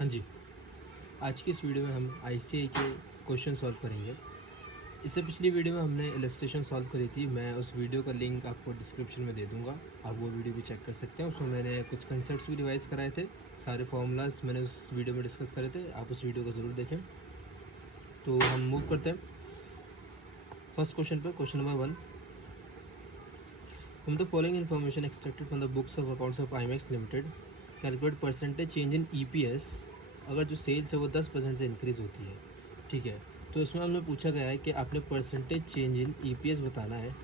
हाँ जी, आज की इस वीडियो में हम आईसीएआई के क्वेश्चन सॉल्व करेंगे। इससे पिछली वीडियो में हमने इलस्ट्रेशन सॉल्व करी थी। मैं उस वीडियो का लिंक आपको डिस्क्रिप्शन में दे दूँगा, आप वो वीडियो भी चेक कर सकते हैं। उसमें मैंने कुछ कंसेप्ट्स भी रिवाइज़ कराए थे, सारे फार्मूलाज मैंने उस वीडियो में डिस्कस करे थे। आप उस वीडियो को ज़रूर देखें। तो हम मूव करते हैं फर्स्ट क्वेश्चन पर। Question number 1, from the following information extracted from the books of accounts of IMAX limited, calculate percentage change in EPS अगर जो सेल्स है वो 10% से इंक्रीज़ होती है। ठीक है, तो इसमें हमें पूछा गया है कि आपने परसेंटेज चेंज इन ईपीएस बताना है।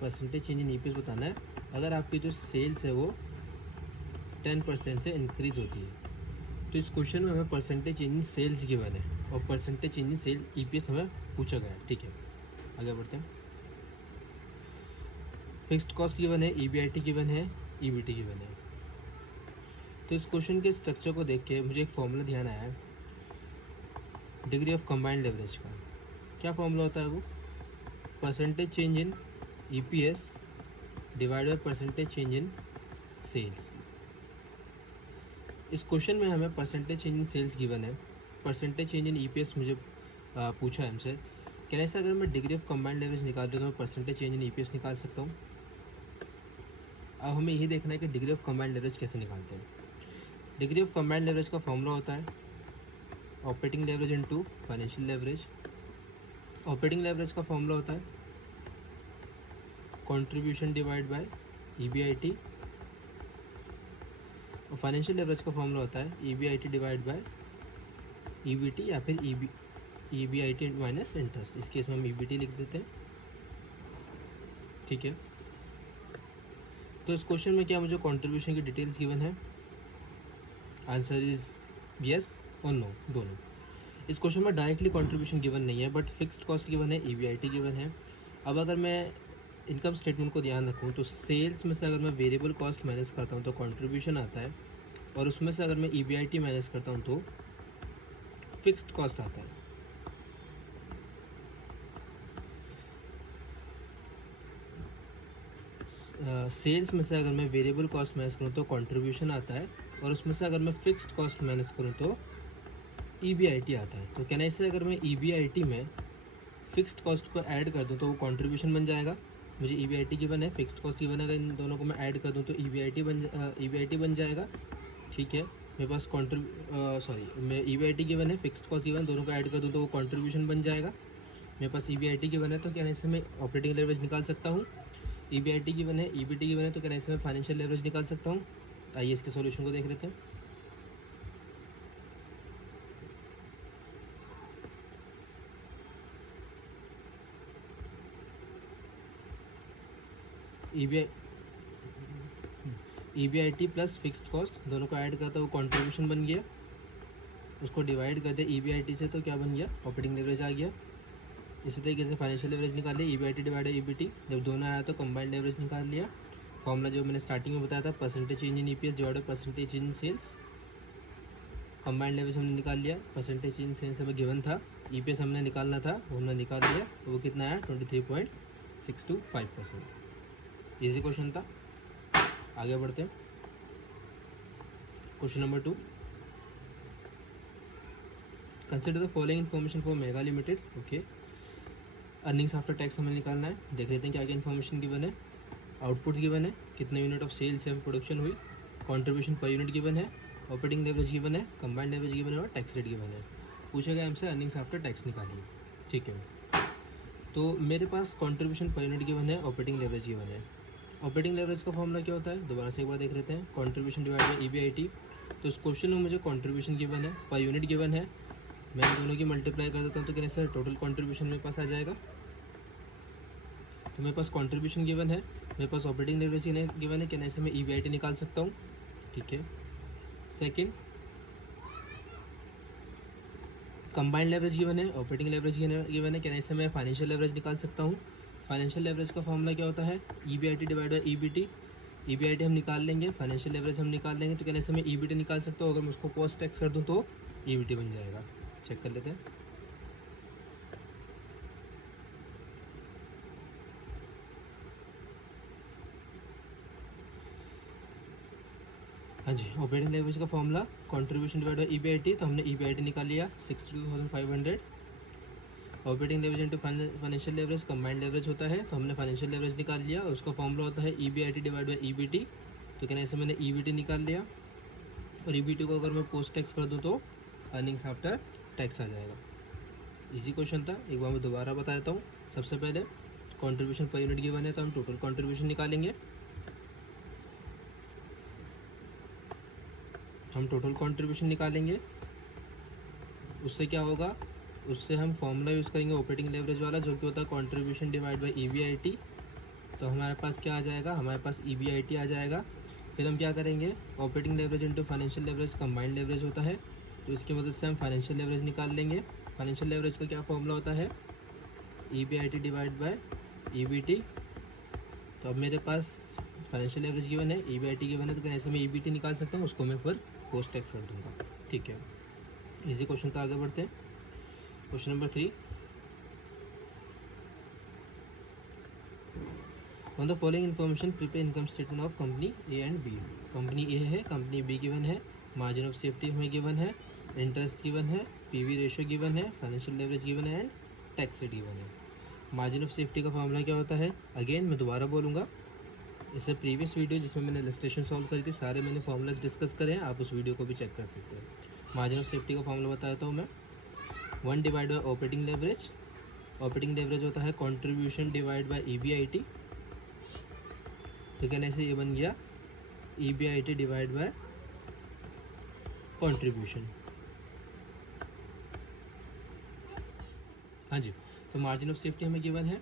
परसेंटेज चेंज इन ईपीएस बताना है अगर आपकी जो सेल्स है वो 10% से इंक्रीज़ होती है। तो इस क्वेश्चन में हमें percentage change in sales given है और percentage change in sale EPS हमें पूछा गया है। ठीक है, आगे बढ़ते हैं। फिक्स्ड कॉस्ट गिवन है, ईबीआईटी गिवन है, ईबीटी गिवन है। तो इस क्वेश्चन के स्ट्रक्चर को देख के मुझे एक फॉर्मूला ध्यान आया है, डिग्री ऑफ कंबाइंड लेवरेज का। क्या फॉर्मूला होता है वो? Percentage change in EPS divide by percentage change in sales. इस क्वेश्चन में हमें percentage change in sales given है, परसेंटेज चेंज इन ईपीएस मुझे पूछा है हमसे। क्या ऐसा अगर मैं डिग्री ऑफ कंबाइंड लेवरेज निकाल दूँ तो मैं परसेंटेज चेंज इन ईपीएस निकाल सकता हूँ? अब हमें यही देखना है कि डिग्री ऑफ कंबाइंड लेवरेज कैसे निकालते हैं। डिग्री ऑफ कंबाइंड लेवरेज का फॉर्मूला होता है operating leverage into financial leverage. Operating leverage का फॉर्मूला होता है कंट्रीब्यूशन डिवाइड बाय ईबीआईटी और फाइनेंशियल लेवरेज का फॉर्मूला होता है ईबीआईटी डिवाइड बाय ईबीटी या फिर ईबीआईटी माइनस इंटरेस्ट। इस केस में हम ईबीटी लिख देते हैं। ठीक है, तो इस क्वेश्चन में क्या मुझे कंट्रीब्यूशन की डिटेल्स गिवन है? आंसर इज यस और नो दोनों। इस क्वेश्चन में डायरेक्टली कंट्रीब्यूशन गिवन नहीं है, बट फिक्स्ड कॉस्ट गिवन है, ईबीआईटी गिवन है। अब अगर मैं इनकम स्टेटमेंट को ध्यान रखूँ तो सेल्स में से अगर मैं वेरिएबल कॉस्ट माइनस करता हूँ तो कंट्रीब्यूशन आता है, और उसमें से अगर मैं ईबीआईटी माइनस करता हूँ तो फिक्स्ड कॉस्ट आता है। सेल्स में से अगर मैं वेरिएबल कॉस्ट माइनस करूँ तो कंट्रीब्यूशन आता है, और उसमें से अगर मैं फिक्स्ड कॉस्ट माइनस करूँ तो ईबीआईटी आता है। तो कहना इससे अगर मैं ईबीआईटी में फिक्स्ड कॉस्ट को ऐड कर दूँ तो वो कंट्रीब्यूशन बन जाएगा। मुझे ईबीआईटी गिवन है, फिक्स्ड कॉस्ट गिवन है, अगर इन दोनों को मैं ऐड कर दूँ तो ईबीआईटी बन जाएगा। ठीक है, मेरे पास मैं ईबीआईटी गिवन है, फिक्स्ड कॉस्ट गिवन, दोनों को ऐड कर दूँ तो वो कंट्रीब्यूशन बन जाएगा। मेरे पास ईबीआईटी गिवन है तो क्या इससे मैं ऑपरेटिंग लेवरेज निकाल सकता हूँ। ईबीआईटी गिवन है, ईबीटी गिवन है तो क्या इससे मैं फाइनेंशियल लेवरेज निकाल सकता हूँ। आइए इसके सॉल्यूशन को देख लेते हैं। ईबीआईटी प्लस फिक्स्ड कॉस्ट दोनों को ऐड करता वो कंट्रीब्यूशन बन गया, उसको डिवाइड कर दे ईबीआईटी से तो क्या बन गया? ऑपरेटिंग लेवरेज आ गया। इसी तरीके से फाइनेंशियल लेवरेज निकाल लिया, ईबीआईटी डिवाइड ईबीटी, जब दोनों आया तो कंबाइंड लेवरेज निकाल लिया। फॉर्मूला जो मैंने स्टार्टिंग में बताया था, percentage change in EPS divide percentage in sales. Combined leverage हमने निकाल लिया, परसेंटेज इन सेल्स हमें गिवन था, ईपीएस हमने निकालना था, वो हमने निकाल लिया, तो वो कितना आया? 23.625%। ईजी क्वेश्चन था। आगे बढ़ते हैं। Question number 2, consider the following information for mega limited. Okay, earnings after tax हमें निकालना है। देख लेते हैं क्या क्या इन्फॉर्मेशन गिवन है। आउटपुट गिवन है, कितने यूनिट ऑफ सेल्स है प्रोडक्शन हुई, कंट्रीब्यूशन पर यूनिट गिवन है, ऑपरेटिंग लेवरेज गिवन है, कंबाइंड लेवरेज गिवन है और टैक्स रेट गिवन है। पूछा गया हमसे अर्निंग्स आफ्टर टैक्स निकालिए। ठीक है, तो मेरे पास कंट्रीब्यूशन पर यूनिट गिवन है, ऑपरेटिंग लेवरेज गिवन है। ऑपरेटिंग लेवरेज का फॉर्मूला क्या होता है? दोबारा से एक बार देख लेते हैं। Contribution divide by EBIT. तो इस क्वेश्चन में मुझे कंट्रीब्यूशन गिवन है, पर यूनिट गिवन है, मैं इन दोनों की मल्टीप्लाई कर देता हूँ तो क्या सर टोटल कंट्रीब्यूशन मेरे पास आ जाएगा। तो मेरे पास कंट्रीब्यूशन गिवन है, मेरे पास ऑपरेटिंग लेवरेज गिवन है, क्या ऐसे मैं ईबीआईटी निकाल सकता हूँ। ठीक है, सेकंड कंबाइंड लेवरेज गिवन है, ऑपरेटिंग लेवरेज गिवन है, क्या ऐसे मैं फाइनेंशियल लेवरेज निकाल सकता हूँ। फाइनेंशियल लेवरेज का फॉर्मूला क्या होता है? EBIT divide by EBT. EBIT हम निकाल लेंगे, फाइनेंशियल लेवरेज हम निकाल लेंगे, तो क्या ऐसे मैं ईबीटी निकाल सकता हूँ। अगर मैं उसको पोस्ट टैक्स कर दूँ तो ईबीटी बन जाएगा। चेक कर लेते हैं। हाँ जी, ऑपरेटिंग लेवरेज का formula contribution divide by EBIT, तो हमने ईबीआईटी निकाल लिया 62,500। Operating leverage into financial leverage combined leverage होता है, तो हमने फाइनेंशियल लेवरेज निकाल लिया और उसका फॉर्मूला होता है ईबीआईटी डिवाइड बाई ईबीटी। तो कहने से मैंने ईबीटी निकाल लिया और ईबीटी को अगर मैं पोस्ट टैक्स कर दूँ तो अर्निंग्स आफ्टर टैक्स आ जाएगा। इजी क्वेश्चन था, एक बार मैं दोबारा बता देता हूँ। सबसे पहले कंट्रीब्यूशन पर यूनिट गिवन है तो हम टोटल कंट्रीब्यूशन निकालेंगे। उससे क्या होगा, उससे हम फॉर्मूला यूज़ करेंगे ऑपरेटिंग लेवरेज वाला, जो कि होता है कंट्रीब्यूशन डिवाइड बाई ईबीआईटी। तो हमारे पास क्या आ जाएगा, हमारे पास ईबीआईटी आ जाएगा। फिर हम क्या करेंगे, operating leverage into financial leverage combined leverage होता है, तो इसकी मदद से हम फाइनेंशियल लेवरेज निकाल लेंगे। फाइनेंशियल लेवरेज का क्या फॉर्मूला होता है, ईबीआईटी डिवाइड बाय ईबीटी। तो अब मेरे पास फाइनेंशियल लेवरेज गिवन है, ईबीआईटी गिवन है, तो कैसे मैं ईबीटी निकाल सकता हूँ, उसको मैं फिर पोस्ट टैक्स कर दूँगा। ठीक है, इजी क्वेश्चन का आगे बढ़ते हैं। Question number 3, on the following information prepare income statement of company A and B. Company A है, कंपनी बी गिवन है, मार्जिन ऑफ सेफ्टी हमें गिवन है, इंटरेस्ट गिवन है, पीवी रेशियो गिवन है, फाइनेंशियल लेवरेज गिवन है and tax rate given है। Margin of safety का formula क्या होता है, अगेन मैं दोबारा बोलूँगा, इससे प्रीवियस वीडियो जिसमें मैंने इलस्ट्रेशन सॉल्व करी थी, सारे मैंने फॉर्मूलाज डिस्कस करे हैं, आप उस वीडियो को भी चेक कर सकते हैं। मार्जिन ऑफ सेफ्टी का फॉर्मूला बताता हूँ मैं, 1 divide by operating leverage. Operating leverage होता है कंट्रीब्यूशन डिवाइड बाई ईबीआईटी। तो कहने से ये बन गया ईबीआईटी डिवाइड बाय कंट्रीब्यूशन। हाँ जी, तो मार्जिन ऑफ सेफ्टी हमें गिवन है,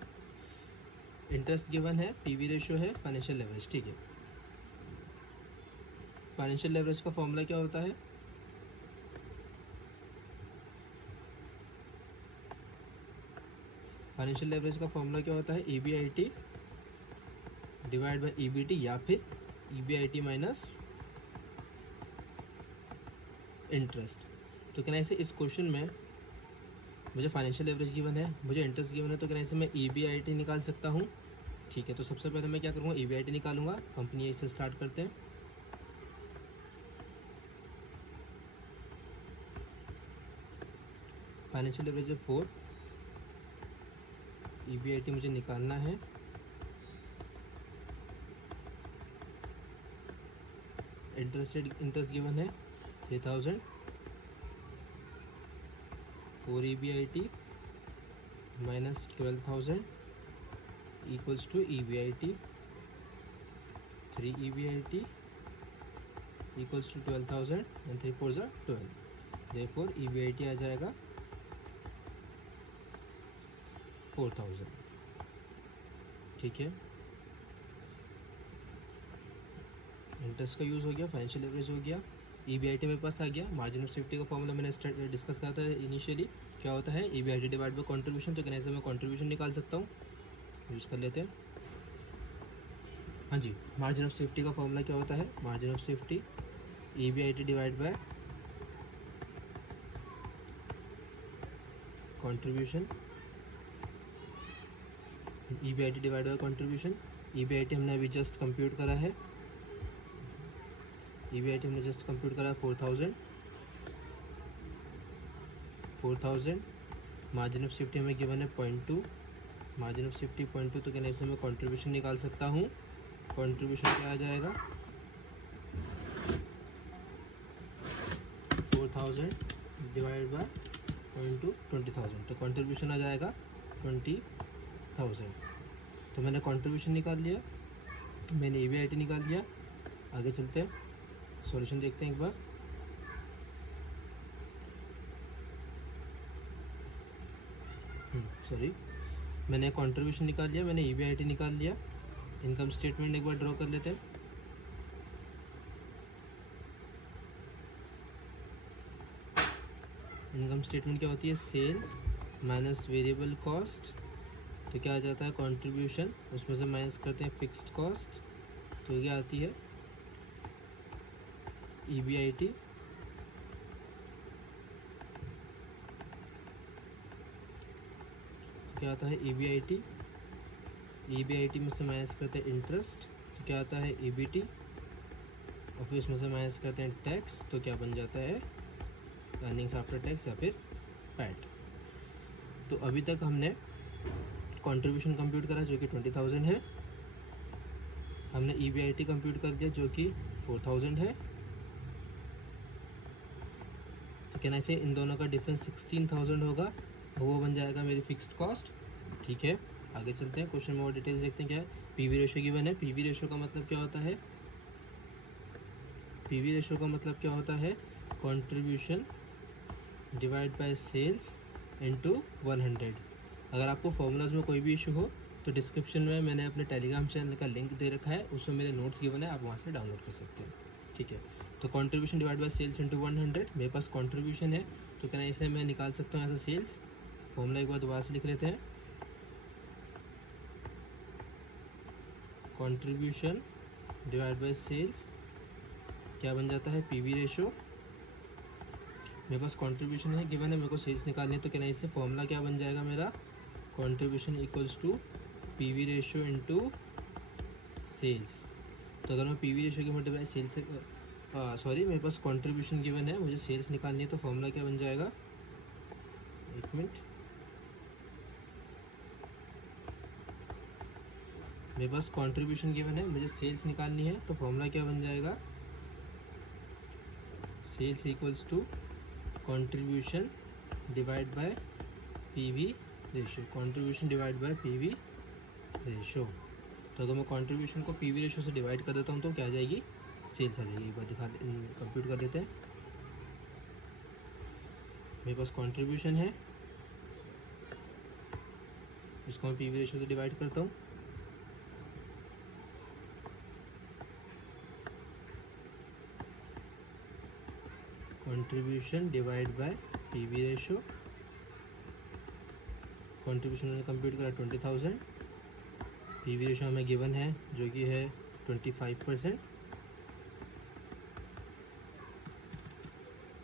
इंटरेस्ट गिवन है, पीवी रेशियो है, फाइनेंशियल लेवरेज। ठीक है, फाइनेंशियल लेवरेज का फॉर्मूला क्या होता है, फाइनेंशियल लेवरेज का फॉर्मूला क्या होता है, ईबीआईटी डिवाइड बाय ईबीटी या फिर ईबीआईटी माइनस इंटरेस्ट। तो कहना से इस क्वेश्चन में मुझे फाइनेंशियल लेवरेज गिवन है, मुझे इंटरेस्ट गिवन है, तो कहना से मैं ईबीआईटी निकाल सकता हूँ। ठीक है, तो सबसे पहले मैं क्या करूँगा, ईबीआईटी निकालूंगा। कंपनी ए से स्टार्ट करते हैं। फाइनेंशियल लेवरेज है 4, ईबीआईटी मुझे निकालना है। इंटरेस्ट गिवन है 3000, 4 EBIT minus 12,000 equals to EBIT 3 EBIT equals to 12,000 and 3 4 12, therefore EBIT आ जाएगा 4,000। ठीक है, इंटरेस्ट का यूज़ हो गया, फाइनेंशियल लेवरेज हो गया, ईबीआईटी मेरे पास आ गया। मार्जिन ऑफ सेफ्टी का फॉर्मूला मैंने डिस्कस करा था इनिशियली, क्या होता है, ईबीआईटी डिवाइड बाय कंट्रीब्यूशन। तो कहने से मैं कंट्रीब्यूशन निकाल सकता हूँ, यूज़ कर लेते हैं। हाँ जी, मार्जिन ऑफ सेफ्टी का फॉर्मूला क्या होता है, margin of safety EBIT divide by contribution, EBIT divide by contribution. EBIT हमने अभी जस्ट कंप्यूट करा है, ईबीआईटी हमने जस्ट कंप्यूट करा है 4,000। मार्जिन ऑफ सेफ्टी हमें गिवन है 0.2, मार्जिन ऑफ सेफ्टी 0.2, तो कहने से मैं कंट्रीब्यूशन निकाल सकता हूँ। कंट्रीब्यूशन क्या आ जाएगा, 4,000 डिवाइड बाय 0.2 20,000, तो कंट्रीब्यूशन आ जाएगा 20,000। तो मैंने कंट्रीब्यूशन निकाल लिया, मैंने ईबीआईटी निकाल लिया। आगे चलते हैं, सॉल्यूशन देखते हैं एक बार। सॉरी, मैंने कंट्रीब्यूशन निकाल लिया, मैंने ईबीआईटी निकाल लिया। इनकम स्टेटमेंट एक बार ड्रॉ कर लेते हैं। इनकम स्टेटमेंट क्या होती है, सेल्स माइनस वेरिएबल कॉस्ट। तो क्या आ जाता है, कंट्रीब्यूशन, उसमें से माइनस करते हैं फिक्स्ड कॉस्ट, तो क्या आती है, ईबीआईटी क्या आता है, ईबीआईटी, ईबीआईटी में से माइनस करते हैं इंटरेस्ट, तो क्या आता है, ईबीटी और फिर उसमें से माइनस करते हैं टैक्स, तो क्या बन जाता है अर्निंग्स आफ्टर टैक्स या फिर पैट। तो अभी तक हमने कंट्रीब्यूशन कंप्यूट करा जो कि 20,000 है, हमने EBIT कंप्यूट कर दिया जो कि 4,000 है। तो कहना से इन दोनों का डिफरेंस 16,000 होगा और वो बन जाएगा मेरी फिक्स्ड कॉस्ट। ठीक है, आगे चलते हैं, क्वेश्चन में और डिटेल्स देखते हैं क्या है। पीवी रेशो गिवन है। पीवी रेशो का मतलब क्या होता है? पीवी रेशो का मतलब क्या होता है? Contribution divide by sales into 100। अगर आपको फॉर्मूलाज में कोई भी इशू हो तो डिस्क्रिप्शन में मैंने अपने टेलीग्राम चैनल का लिंक दे रखा है, उसमें मेरे नोट्स गिवन है, आप वहाँ से डाउनलोड कर सकते हैं। ठीक है, तो contribution divide by sales into 100, मेरे पास कंट्रीब्यूशन है तो क्या इसे मैं निकाल सकता हूँ एज अ सेल्स। फॉर्मूला एक बार दोबारा से लिख लेते हैं, कंट्रीब्यूशन डिवाइड बाय सेल्स क्या बन जाता है? PV ratio. मेरे पास कंट्रीब्यूशन है गिवन है, मेरे को सेल्स निकालनी है, तो क्या इससे फॉर्मूला क्या बन जाएगा मेरा? Contribution equals to PV ratio into sales. तो अगर मैं पीवी रेशो की मल्टीप्लाई सेल्स से सॉरी मेरे पास कंट्रीब्यूशन गिवन है, मुझे सेल्स निकालनी है, तो फॉर्मूला क्या बन जाएगा? एक मिनट, मेरे पास कंट्रीब्यूशन गिवन है, मुझे सेल्स निकालनी है, तो फॉर्मूला क्या बन जाएगा? Sales equals to contribution divide by PV ratio. Contribution divide by PV ratio. तो अगर मैं कंट्रीब्यूशन को पीवी रेशो से डिवाइड कर देता हूँ तो क्या आ जाएगी? सेल्स आ जाएगी। एक बार कंप्यूट कर देते हैं। मेरे पास कंट्रीब्यूशन है, इसको मैं पीवी रेशो से डिवाइड करता हूँ, contribution divide by PV ratio. Contribution मैंने कंप्यूट करा 20,000, पीवी रेशो हमें गिवन है जो कि है 25%,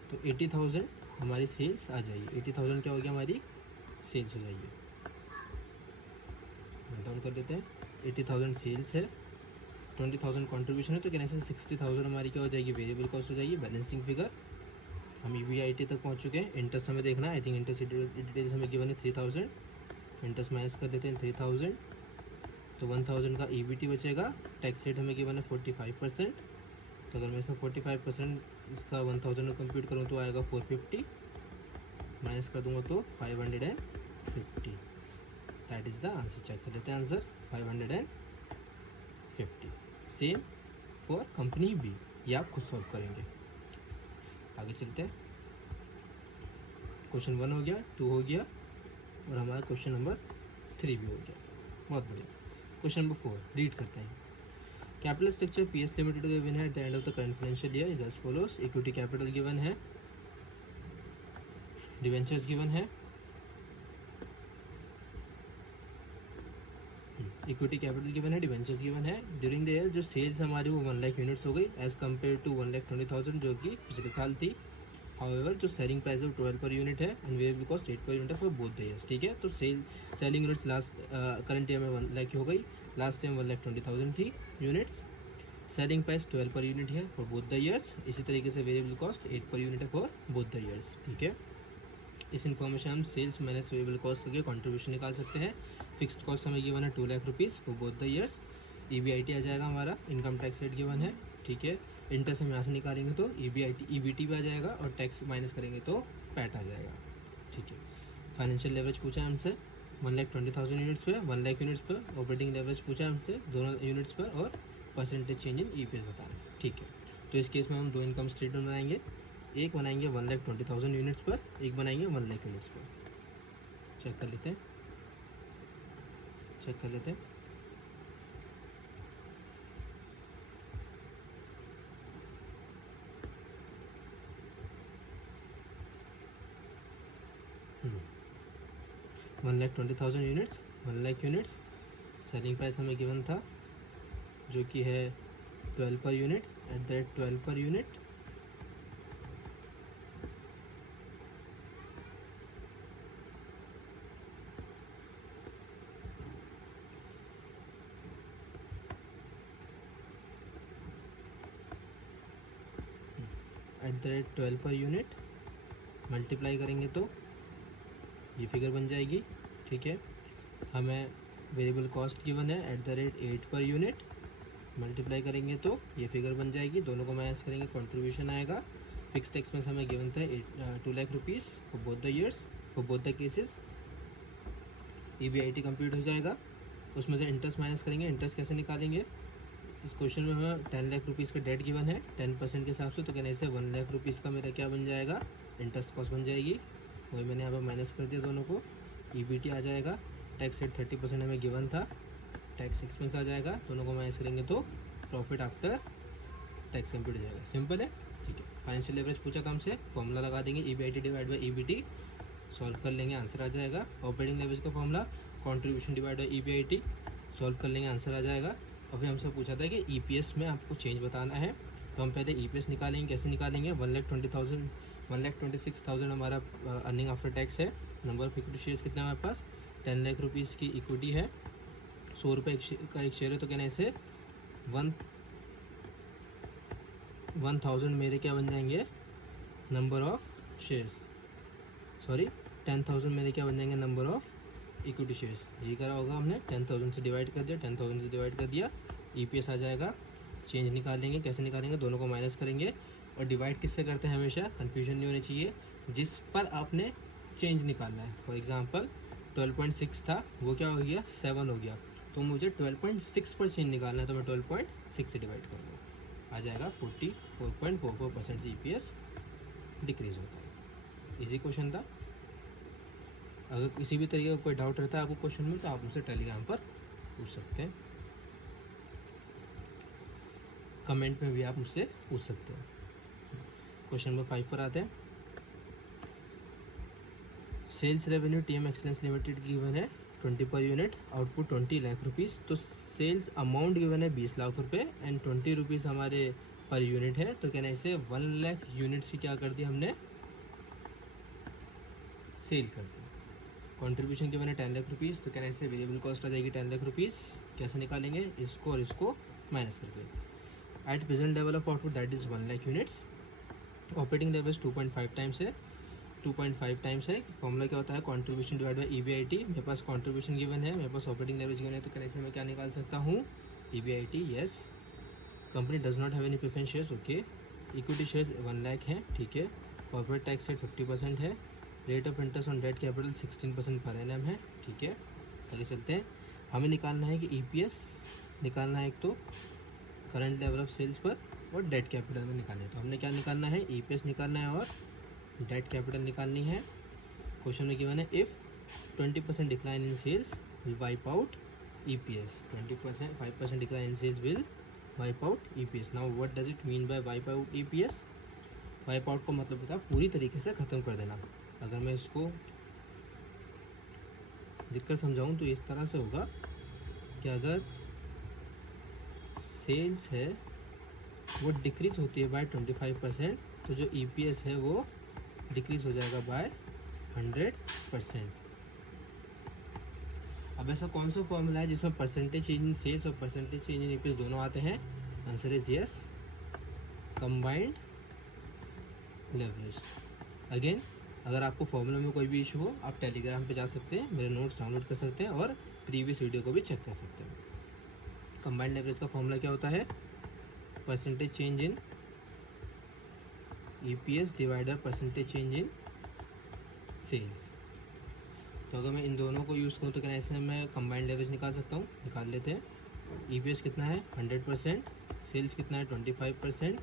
तो 80,000 हमारी सेल्स आ जाएगी। 80,000 क्या हो गया? हमारी सेल्स हो जाएगी। नोट डाउन कर देते हैं, 80,000 सेल्स है, 20,000 कंट्रीब्यूशन है, तो कहने से 60,000 हमारी क्या हो जाएगी? वेरिएबल कॉस्ट हो जाएगी। बैलेंसिंग फिगर हम EBIT तक पहुंच चुके हैं। इंटरेस्ट हमें देखना है, आई थिंक इंटरेस्ट डिटेल्स हमें गिवन है 3,000, इंटरेस्ट माइनस कर देते हैं 3,000, तो 1,000 का EBT बचेगा। टैक्स रेट हमें गिवन है 45%, तो अगर मैं इसमें 45% इसका 1,000 का कंप्यूट करूँ तो आएगा 450, माइनस कर दूंगा तो 550। That is the answer. Check कर लेते हैं answer, 550। Same for company B, ये आप खुद सॉल्व करेंगे। आगे चलते हैं, क्वेश्चन 1 हो गया, 2 हो गया और हमारा क्वेश्चन नंबर 3 भी हो गया। बहुत बढ़िया। क्वेश्चन नंबर 4 रीड करते हैं। Capital structure PS limited given है at the end of the current financial year is as follows. Equity capital given है, डिवेंचर्स गिवन है, इक्विटी कैपिटल गिवन है, डिवेंचर्स गिवन है। ड्यूरिंग द ईयर जो sales हमारी वो 1 लाख यूनिट्स हो गई एज कम्पेयर टू 1,20,000 जो कि पिछले साल थी। हाउएवर जो सेलिंग प्राइस है वो 12 पर यूनिट है and variable cost 8 per unit है फॉर बोथ द ईयर्स। ठीक है, तो selling units last current year में 1 लाख की हो गई, लास्ट ईयर 1,20,000 थी units. Selling price 12 per unit है फॉर बोथ द ईयर्स। इसी तरीके से वेरिएबल कॉस्ट 8 पर यूनिट है फॉर बोथ द ईयर्स। ठीक है, इस इन्फॉर्मेशन हम सेल्स माइनस वेरिएबल कॉस्ट करके कंट्रीब्यूशन निकाल सकते हैं। फिक्स्ड कॉस्ट हमें गिवन है 2 lakh rupees for both the years. EBIT आ जाएगा हमारा, इनकम टैक्स रेट गिवन है। ठीक है, इंटरेस्ट हम यहाँ से निकालेंगे तो EBT भी आ जाएगा और टैक्स माइनस करेंगे तो पैट आ जाएगा। ठीक है, फाइनेंशियल लेवरेज पूछा है हमसे 1,20,000 यूनिट्स पर, 1 लाख यूनिट्स पर। ऑपरेटिंग लेवरेज पूछा है हमसे दोनों यूनिट्स पर और परसेंटेज चेंज इन EPS बताना। ठीक है, तो इस केस में हम 2 इनकम स्टेटमेंट बनाएंगे, एक बनाएंगे 1,20,000 यूनिट्स पर, एक बनाएंगे 1 लाख यूनिट्स पर। चेक कर लेते हैं, चेक कर लेते हैं। हम्म, 1,20,000 यूनिट्स, 1 लाख यूनिट्स। सेलिंग प्राइस हमें गिवन था जो कि है 12 per unit. At that 12 per unit 12 per unit, multiply करेंगे तो ये फिगर बन जाएगी। ठीक है, हमें वेरिएबल कॉस्ट गिवन है @8 पर यूनिट, मल्टीप्लाई करेंगे तो ये फिगर बन जाएगी। दोनों को माइनस करेंगे, कंट्रीब्यूशन आएगा। फिक्स टैक्स में हमें गिवन था 2 lakh rupees for both the years, for both the cases. EBIT complete हो जाएगा। उसमें से इंटरेस्ट माइनस करेंगे। इंटरेस्ट कैसे निकालेंगे? इस क्वेश्चन में हमें 10 लाख रुपीज़ का डेट गिवन है 10% के हिसाब से, तो कहने से 1 लाख रुपीज़ का मेरा क्या बन जाएगा, इंटरेस्ट कॉस्ट बन जाएगी। वही मैंने यहाँ पर माइनस कर दिया दोनों को। EBT आ जाएगा। टैक्स रेट 30% हमें गिवन था, टैक्स एक्सपेंस आ जाएगा। दोनों को माइनस करेंगे तो प्रॉफिट आफ्टर टैक्स कंप्यूट हो जाएगा। सिंपल है। ठीक है, फाइनेंशियल लेवरेज पूछा था हमसे, फॉर्मूला लगा देंगे EBIT divide by EBT, solve कर लेंगे, आंसर आ जाएगा। ऑपरेटिंग लेवरेज का formula contribution divide by EBIT, solve कर लेंगे, आंसर आ जाएगा। अभी हमसे पूछा था कि EPS में आपको चेंज बताना है, तो हम पहले EPS निकालेंगे। कैसे निकालेंगे? 1,26,000 हमारा अर्निंग आफ्टर टैक्स है। नंबर ऑफ इक्विटी शेयर्स कितना है हमारे पास? 10 लाख रुपीज़ की इक्विटी है, 100 रुपये का एक शेयर है, तो कहने से 1000 मेरे क्या बन जाएंगे, नंबर ऑफ शेयर्स, सॉरी 10,000 मेरे क्या बन जाएंगे, नंबर ऑफ इक्विटी शेयर्स। यही करा होगा हमने, 10,000 से डिवाइड कर दिया, 10,000 से डिवाइड कर दिया, EPS आ जाएगा। चेंज निकालेंगे, कैसे निकालेंगे? दोनों को माइनस करेंगे। और डिवाइड किससे करते हैं? हमेशा कन्फ्यूजन नहीं होनी चाहिए, जिस पर आपने चेंज निकालना है। फॉर एग्जांपल 12.6 था, वो क्या हो गया, 7 हो गया, तो मुझे 12.6 पर चेंज निकालना है, तो मैं 12.6 से डिवाइड कर लूँ, आ जाएगा 44.44% से EPS डिक्रीज होता है। इजी क्वेश्चन था। अगर किसी भी तरीके का कोई डाउट रहता है आपको क्वेश्चन में, तो आप मुझसे टेलीग्राम पर पूछ सकते हैं, कमेंट में भी आप मुझसे पूछ सकते हो। क्वेश्चन नंबर 5 पर आते हैं। Sales revenue TM excellence limited की गिवन है 20 पर यूनिट, आउटपुट 20 लाख रुपीज़। तो सेल्स अमाउंट गिवन है 20 लाख रुपये एंड 20 रुपीज़ हमारे पर यूनिट है, तो कहना इसे 1 लाख यूनिट्स की क्या कर दी हमने, सेल कर दी। कंट्रीब्यूशन गिवन है 10 लाख रुपीज़, तो कहना इसे वेरिएबल कॉस्ट आ जाएगी 10 लाख रुपीज़। कैसे निकालेंगे? इसको और इसको माइनस करके। At present level of output that is 1 लाख यूनिट्स। ऑपरेटिंग लेवल 2.5 टाइम्स है, 2.5 टाइम्स है। फॉर्मूला क्या होता है? Contribution divide by EBIT। मेरे पास कंट्रीब्यूशन गिवन है, मेरे पास ऑपरेटिंग लेवरेज गिवन है, तो कहने से मैं क्या निकाल सकता हूँ, EBIT। Yes. Company does not have any preference shares, okay. Equity shares 1 lakh है, ठीक है। कॉर्पोरेट टैक्स रेट 50% है। Rate of interest on debt capital 16% per annum है, ठीक है। आगे चलते हैं। हमें निकालना है कि EPS निकालना है, एक तो करंट लेवल ऑफ सेल्स पर और डेट कैपिटल में निकालना है। तो हमने क्या निकालना है? EPS निकालना है और डेट कैपिटल निकालनी है। क्वेश्चन में गिवन है if 20% decline in sales will wipe out EPS, 5% decline in sales will wipe out EPS। Now what does it mean by wipe out EPS? Wipe out का मतलब होता है पूरी तरीके से ख़त्म कर देना। अगर मैं इसको लिखकर समझाऊँ तो इस तरह से होगा कि अगर सेल्स है वो डिक्रीज होती है बाय 25%, तो जो EPS है वो डिक्रीज हो जाएगा बाय 100%। अब ऐसा कौन सा फॉर्मूला है जिसमें परसेंटेज चेंज इन सेल्स और परसेंटेज चेंज इन EPS दोनों आते हैं? Answer is yes, combined leverage. Again, अगर आपको फॉर्मूला में कोई भी इशू हो, आप टेलीग्राम पे जा सकते हैं, मेरे नोट्स डाउनलोड कर सकते हैं और प्रीवियस वीडियो को भी चेक कर सकते हैं। कंबाइंड लेवरेज का फॉर्मूला क्या होता है? Percentage change in EPS divider percentage change in sales. तो अगर मैं इन दोनों को यूज़ करूँ तो क्या ऐसे मैं कंबाइंड लेवरेज निकाल सकता हूँ? निकाल लेते हैं। EPS कितना है? 100%, सेल्स कितना है? 25%,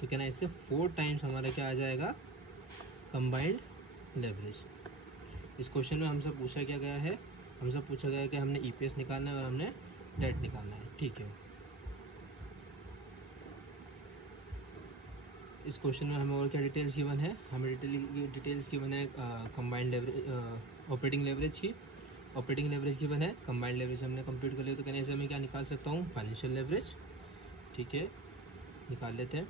तो क्या इससे 4 टाइम्स हमारा क्या आ जाएगा? Combined leverage. इस क्वेश्चन में हमसे पूछा क्या गया है? हमसे पूछा गया है कि हमने EPS निकालना है और हमने डेट निकालना है, ठीक है। इस क्वेश्चन में हमें और क्या डिटेल्स गिवन है? हमें डिटेल्स गिवन है कंबाइंड लेवरेज, ऑपरेटिंग लेवरेज की। ऑपरेटिंग लेवरेज गिवन है, कंबाइंड लेवरेज हमने कंप्लीट कर लिया, तो कहने से मैं क्या निकाल सकता हूँ? फाइनेंशियल लेवरेज, ठीक है। निकाल लेते हैं।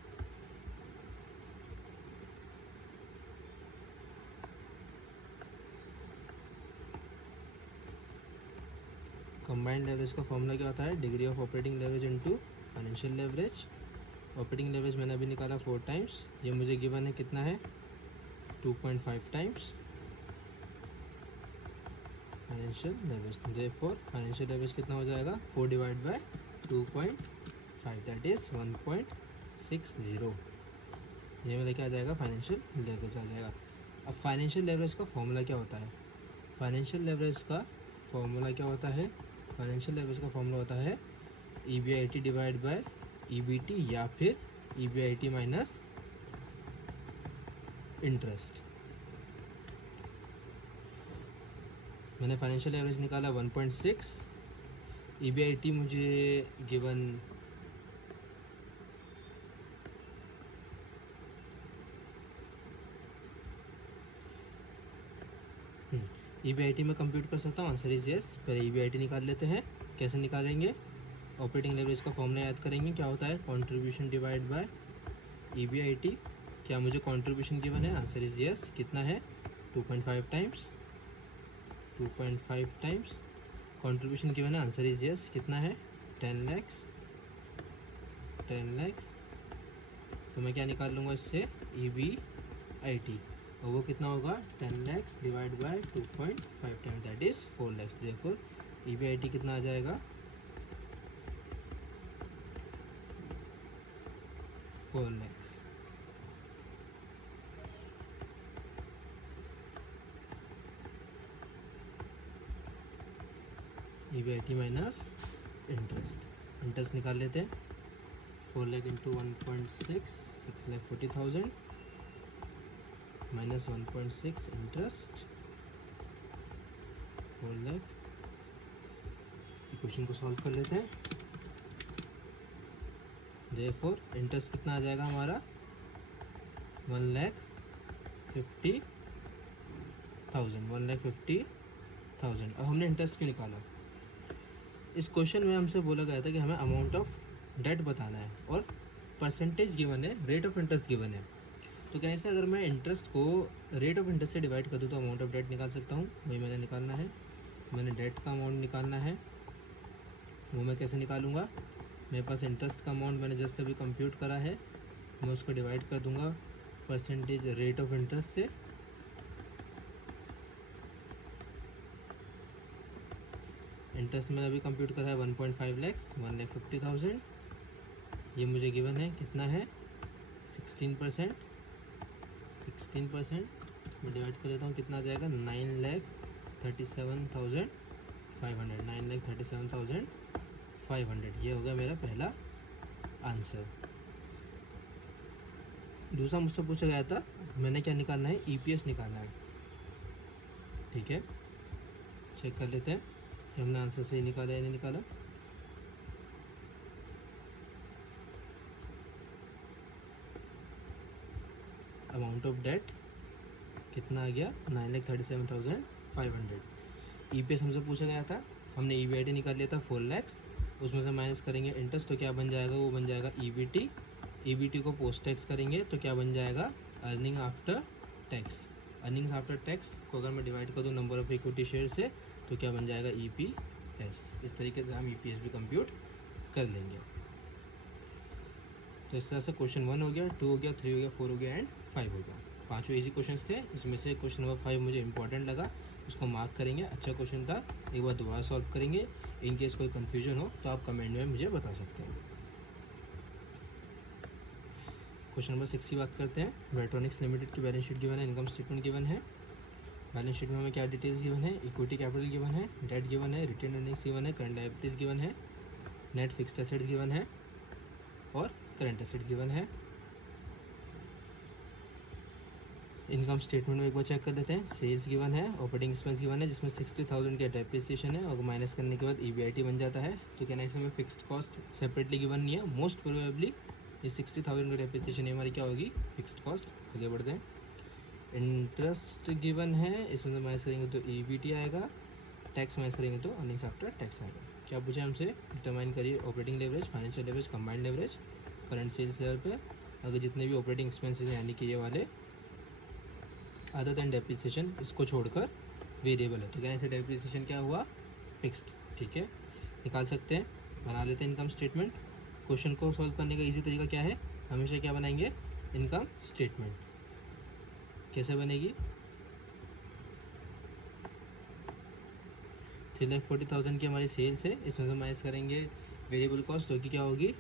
कंबाइंड लेवरेज का फॉर्मूला क्या होता है? Degree of operating leverage into financial leverage. Operating leverage मैंने अभी निकाला 4 टाइम्स, ये मुझे गिवन है कितना है 2.5 times financial leverage. Therefore financial leverage कितना हो जाएगा 4 डिवाइड बाय 2.5 दैट इज़ 1.60। ये मेरा क्या आ जाएगा फाइनेंशियल लेवरेज आ जाएगा। अब फाइनेंशियल लेवरेज का फॉर्मूला क्या होता है? फाइनेंशियल लेवरेज का फॉर्मूला क्या होता है? फाइनेंशियल लेवरेज का फॉर्मूला होता है EBIT डिवाइड बाय EBT या फिर EBIT माइनस इंटरेस्ट। मैंने फाइनेंशियल एवरेज निकाला 1.6, EBIT मुझे गिवन EBIT में कंप्यूट कर सकता हूँ, आंसर इज यस। पहले EBIT निकाल लेते हैं। कैसे निकालेंगे? ऑपरेटिंग लेवरेज का फॉर्मूला याद करेंगे, क्या होता है कंट्रीब्यूशन डिवाइड बाय EBIT। क्या मुझे कंट्रीब्यूशन गिवन है? Answer is yes. कितना है 2.5 टाइम्स, 2.5 टाइम्स कंट्रीब्यूशन गिवन है, आंसर इज यस। कितना है 10 lakhs, 10 lakhs। तो मैं क्या निकाल लूँगा इससे EBIT, और वो कितना होगा 10 lakhs divide by 2.5 times that is 4 lakhs। Therefore EBIT कितना आ जाएगा 4 lakhs। EBIT minus interest, interest निकाल लेते हैं। 4 lakh into 1.6 6,40,000 minus 1.6 interest 4 lakh। Equation को सॉल्व कर लेते हैं। देयरफॉर इंटरेस्ट कितना आ जाएगा हमारा 1,50,000, 1,50,000। अब हमने इंटरेस्ट क्यों निकाला? इस क्वेश्चन में हमसे बोला गया था कि हमें अमाउंट ऑफ डेट बताना है और परसेंटेज गिवन है, रेट ऑफ इंटरेस्ट गिवन है। तो कैसे अगर मैं इंटरेस्ट को रेट ऑफ इंटरेस्ट से डिवाइड कर दूँ तो अमाउंट ऑफ डेट निकाल सकता हूँ। वही मैंने निकालना है, मैंने डेट का अमाउंट निकालना है। वो मैं कैसे निकालूंगा? मेरे पास इंटरेस्ट का अमाउंट मैंने जस्ट अभी कंप्यूट करा है, मैं उसको डिवाइड कर दूंगा परसेंटेज रेट ऑफ इंटरेस्ट से। इंटरेस्ट मैंने अभी कंप्यूट करा है 1.5 lakhs, 1,50,000। ये मुझे गिवन है कितना है 16%, 16% मैं डिवाइड कर देता हूँ, कितना आ जाएगा 9,37,500, 9,37,500। ये होगा मेरा पहला आंसर। दूसरा मुझसे पूछा गया था, मैंने क्या निकालना है EPS निकालना है। ठीक है, चेक कर लेते हैं कि हमने आंसर सही निकाला या नहीं निकाला। अमाउंट ऑफ डेट कितना आ गया 9,37,500। EPS हमसे पूछा गया था, हमने EBIT निकाल लिया था 4 lakhs, उसमें से माइनस करेंगे इंटरेस्ट तो क्या बन जाएगा, वो बन जाएगा EBT। EBT को पोस्ट टैक्स करेंगे तो क्या बन जाएगा earning after tax. Earnings after tax को अगर मैं डिवाइड कर दूँ नंबर ऑफ इक्विटी शेयर से तो क्या बन जाएगा EPS। इस तरीके से हम EPS भी कंप्यूट कर लेंगे। तो इस तरह से क्वेश्चन 1 हो गया, 2 हो गया, 3 हो गया, 4 हो गया एंड 5 हो गया। पाँचों इजी क्वेश्चंस थे, इसमें से क्वेश्चन नंबर 5 मुझे इंपॉर्टेंट लगा, उसको मार्क करेंगे। अच्छा क्वेश्चन था, एक बार दोबारा सॉल्व करेंगे। इन केस कोई कन्फ्यूजन हो तो आप कमेंट में मुझे बता सकते हैं। क्वेश्चन नंबर 6 की बात करते हैं। वेट्रॉनिक्स लिमिटेड की बैलेंस शीट गिवन है, इनकम स्टेटमेंट गिवन है। बैलेंस शीट में हमें क्या डिटेल्स गिवन है, इक्विटी कैपिटल गिवन है, डेट गिवन है, रिटेन अर्निंग्स गिवन है, करंट लायबिलिटीज गिवन है, नेट फिक्स्ड एसेट्स गिवन है और करंट एसेट्स गिवन है। इनकम स्टेटमेंट में एक बार चेक कर लेते हैं। सेल्स गिवन है, ऑपरेटिंग एक्सपेंस गिवन है जिसमें 60,000 का डेप्रिसिएशन है और माइनस करने के बाद EBIT बन जाता है। तो क्या ऐसे में फिक्स्ड कॉस्ट सेपरेटली गिवन नहीं है, मोस्ट प्रोबेबली ये 60,000 का डेप्रिसिएशन है हमारी क्या होगी फिक्स्ड कॉस्ट। आगे बढ़ते हैं। इंटरेस्ट गिवन है, इसमें से माइनस करेंगे तो EBT आएगा, टैक्स माइनस करेंगे तो अर्निंग्स आफ्टर टैक्स आएगा। क्या पूछा हमसे, डिटरमाइन करिए operating leverage, financial leverage, combined leverage current sales level पर अगर जितने भी ऑपरेटिंग एक्सपेंसेस यानी कि ये वाले अदर देन डेप्रिसिएशन इसको छोड़कर वेरिएबल है तो क्या ऐसे डेप्रिसिएशन क्या हुआ फिक्स्ड। ठीक है, निकाल सकते हैं, बना लेते हैं इनकम स्टेटमेंट। क्वेश्चन को सॉल्व करने का इजी तरीका क्या है, हमेशा क्या बनाएंगे, इनकम स्टेटमेंट। कैसे बनेगी, 3,40,000 की हमारी सेल्स है, इसमें से माइनस करेंगे वेरिएबल कॉस्ट, जो कि क्या होगी,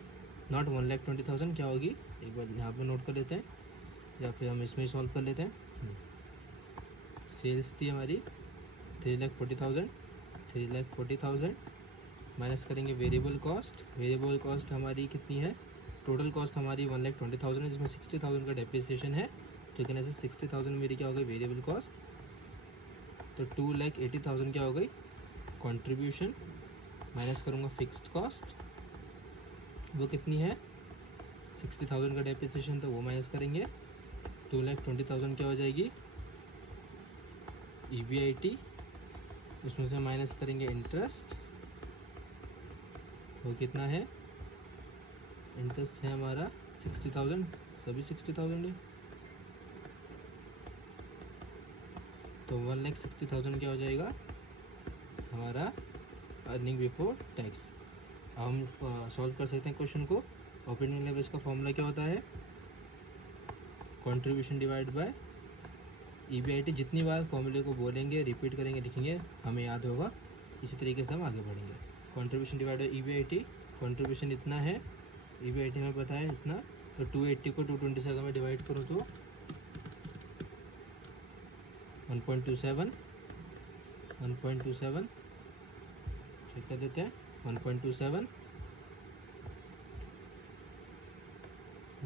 नॉट 1,20,000, क्या होगी, एक बार यहाँ पर नोट कर लेते हैं या फिर हम इसमें सॉल्व कर लेते हैं। सेल्स थी हमारी 3,40,000 माइनस करेंगे वेरिएबल कॉस्ट। वेरिएबल कॉस्ट हमारी कितनी है, टोटल कॉस्ट हमारी 1,20,000 है, जिसमें 60,000 का डेप्रिसिएशन है, तो कहने से 60,000 मेरी क्या हो गई वेरिएबल कॉस्ट। तो 2,80,000 क्या हो गई कंट्रीब्यूशन, माइनस करूँगा फिक्स्ड कॉस्ट, वो कितनी है 60,000 का डेप्रिसिएशन, तो वो माइनस करेंगे। 2,20,000 क्या हो जाएगी EBIT, उसमें से माइनस करेंगे इंटरेस्ट, वो कितना है, इंटरेस्ट है हमारा 60,000, सभी 60,000 है, तो 1,60,000 क्या हो जाएगा हमारा अर्निंग बिफोर टैक्स। हम सॉल्व कर सकते हैं क्वेश्चन को। ऑपरेटिंग लेवरेज का फॉर्मूला क्या होता है, कंट्रीब्यूशन डिवाइड बाय EBIT। जितनी बार फॉर्मूले को बोलेंगे, रिपीट करेंगे, लिखेंगे, हमें याद होगा, इसी तरीके से हम आगे बढ़ेंगे। Contribution divide bye EBIT, contribution इतना है, EBIT में पता है इतना, तो 280 को 220 से अगर मैं डिवाइड करूँ तो 1.27 चेक कर देते हैं, 1.27।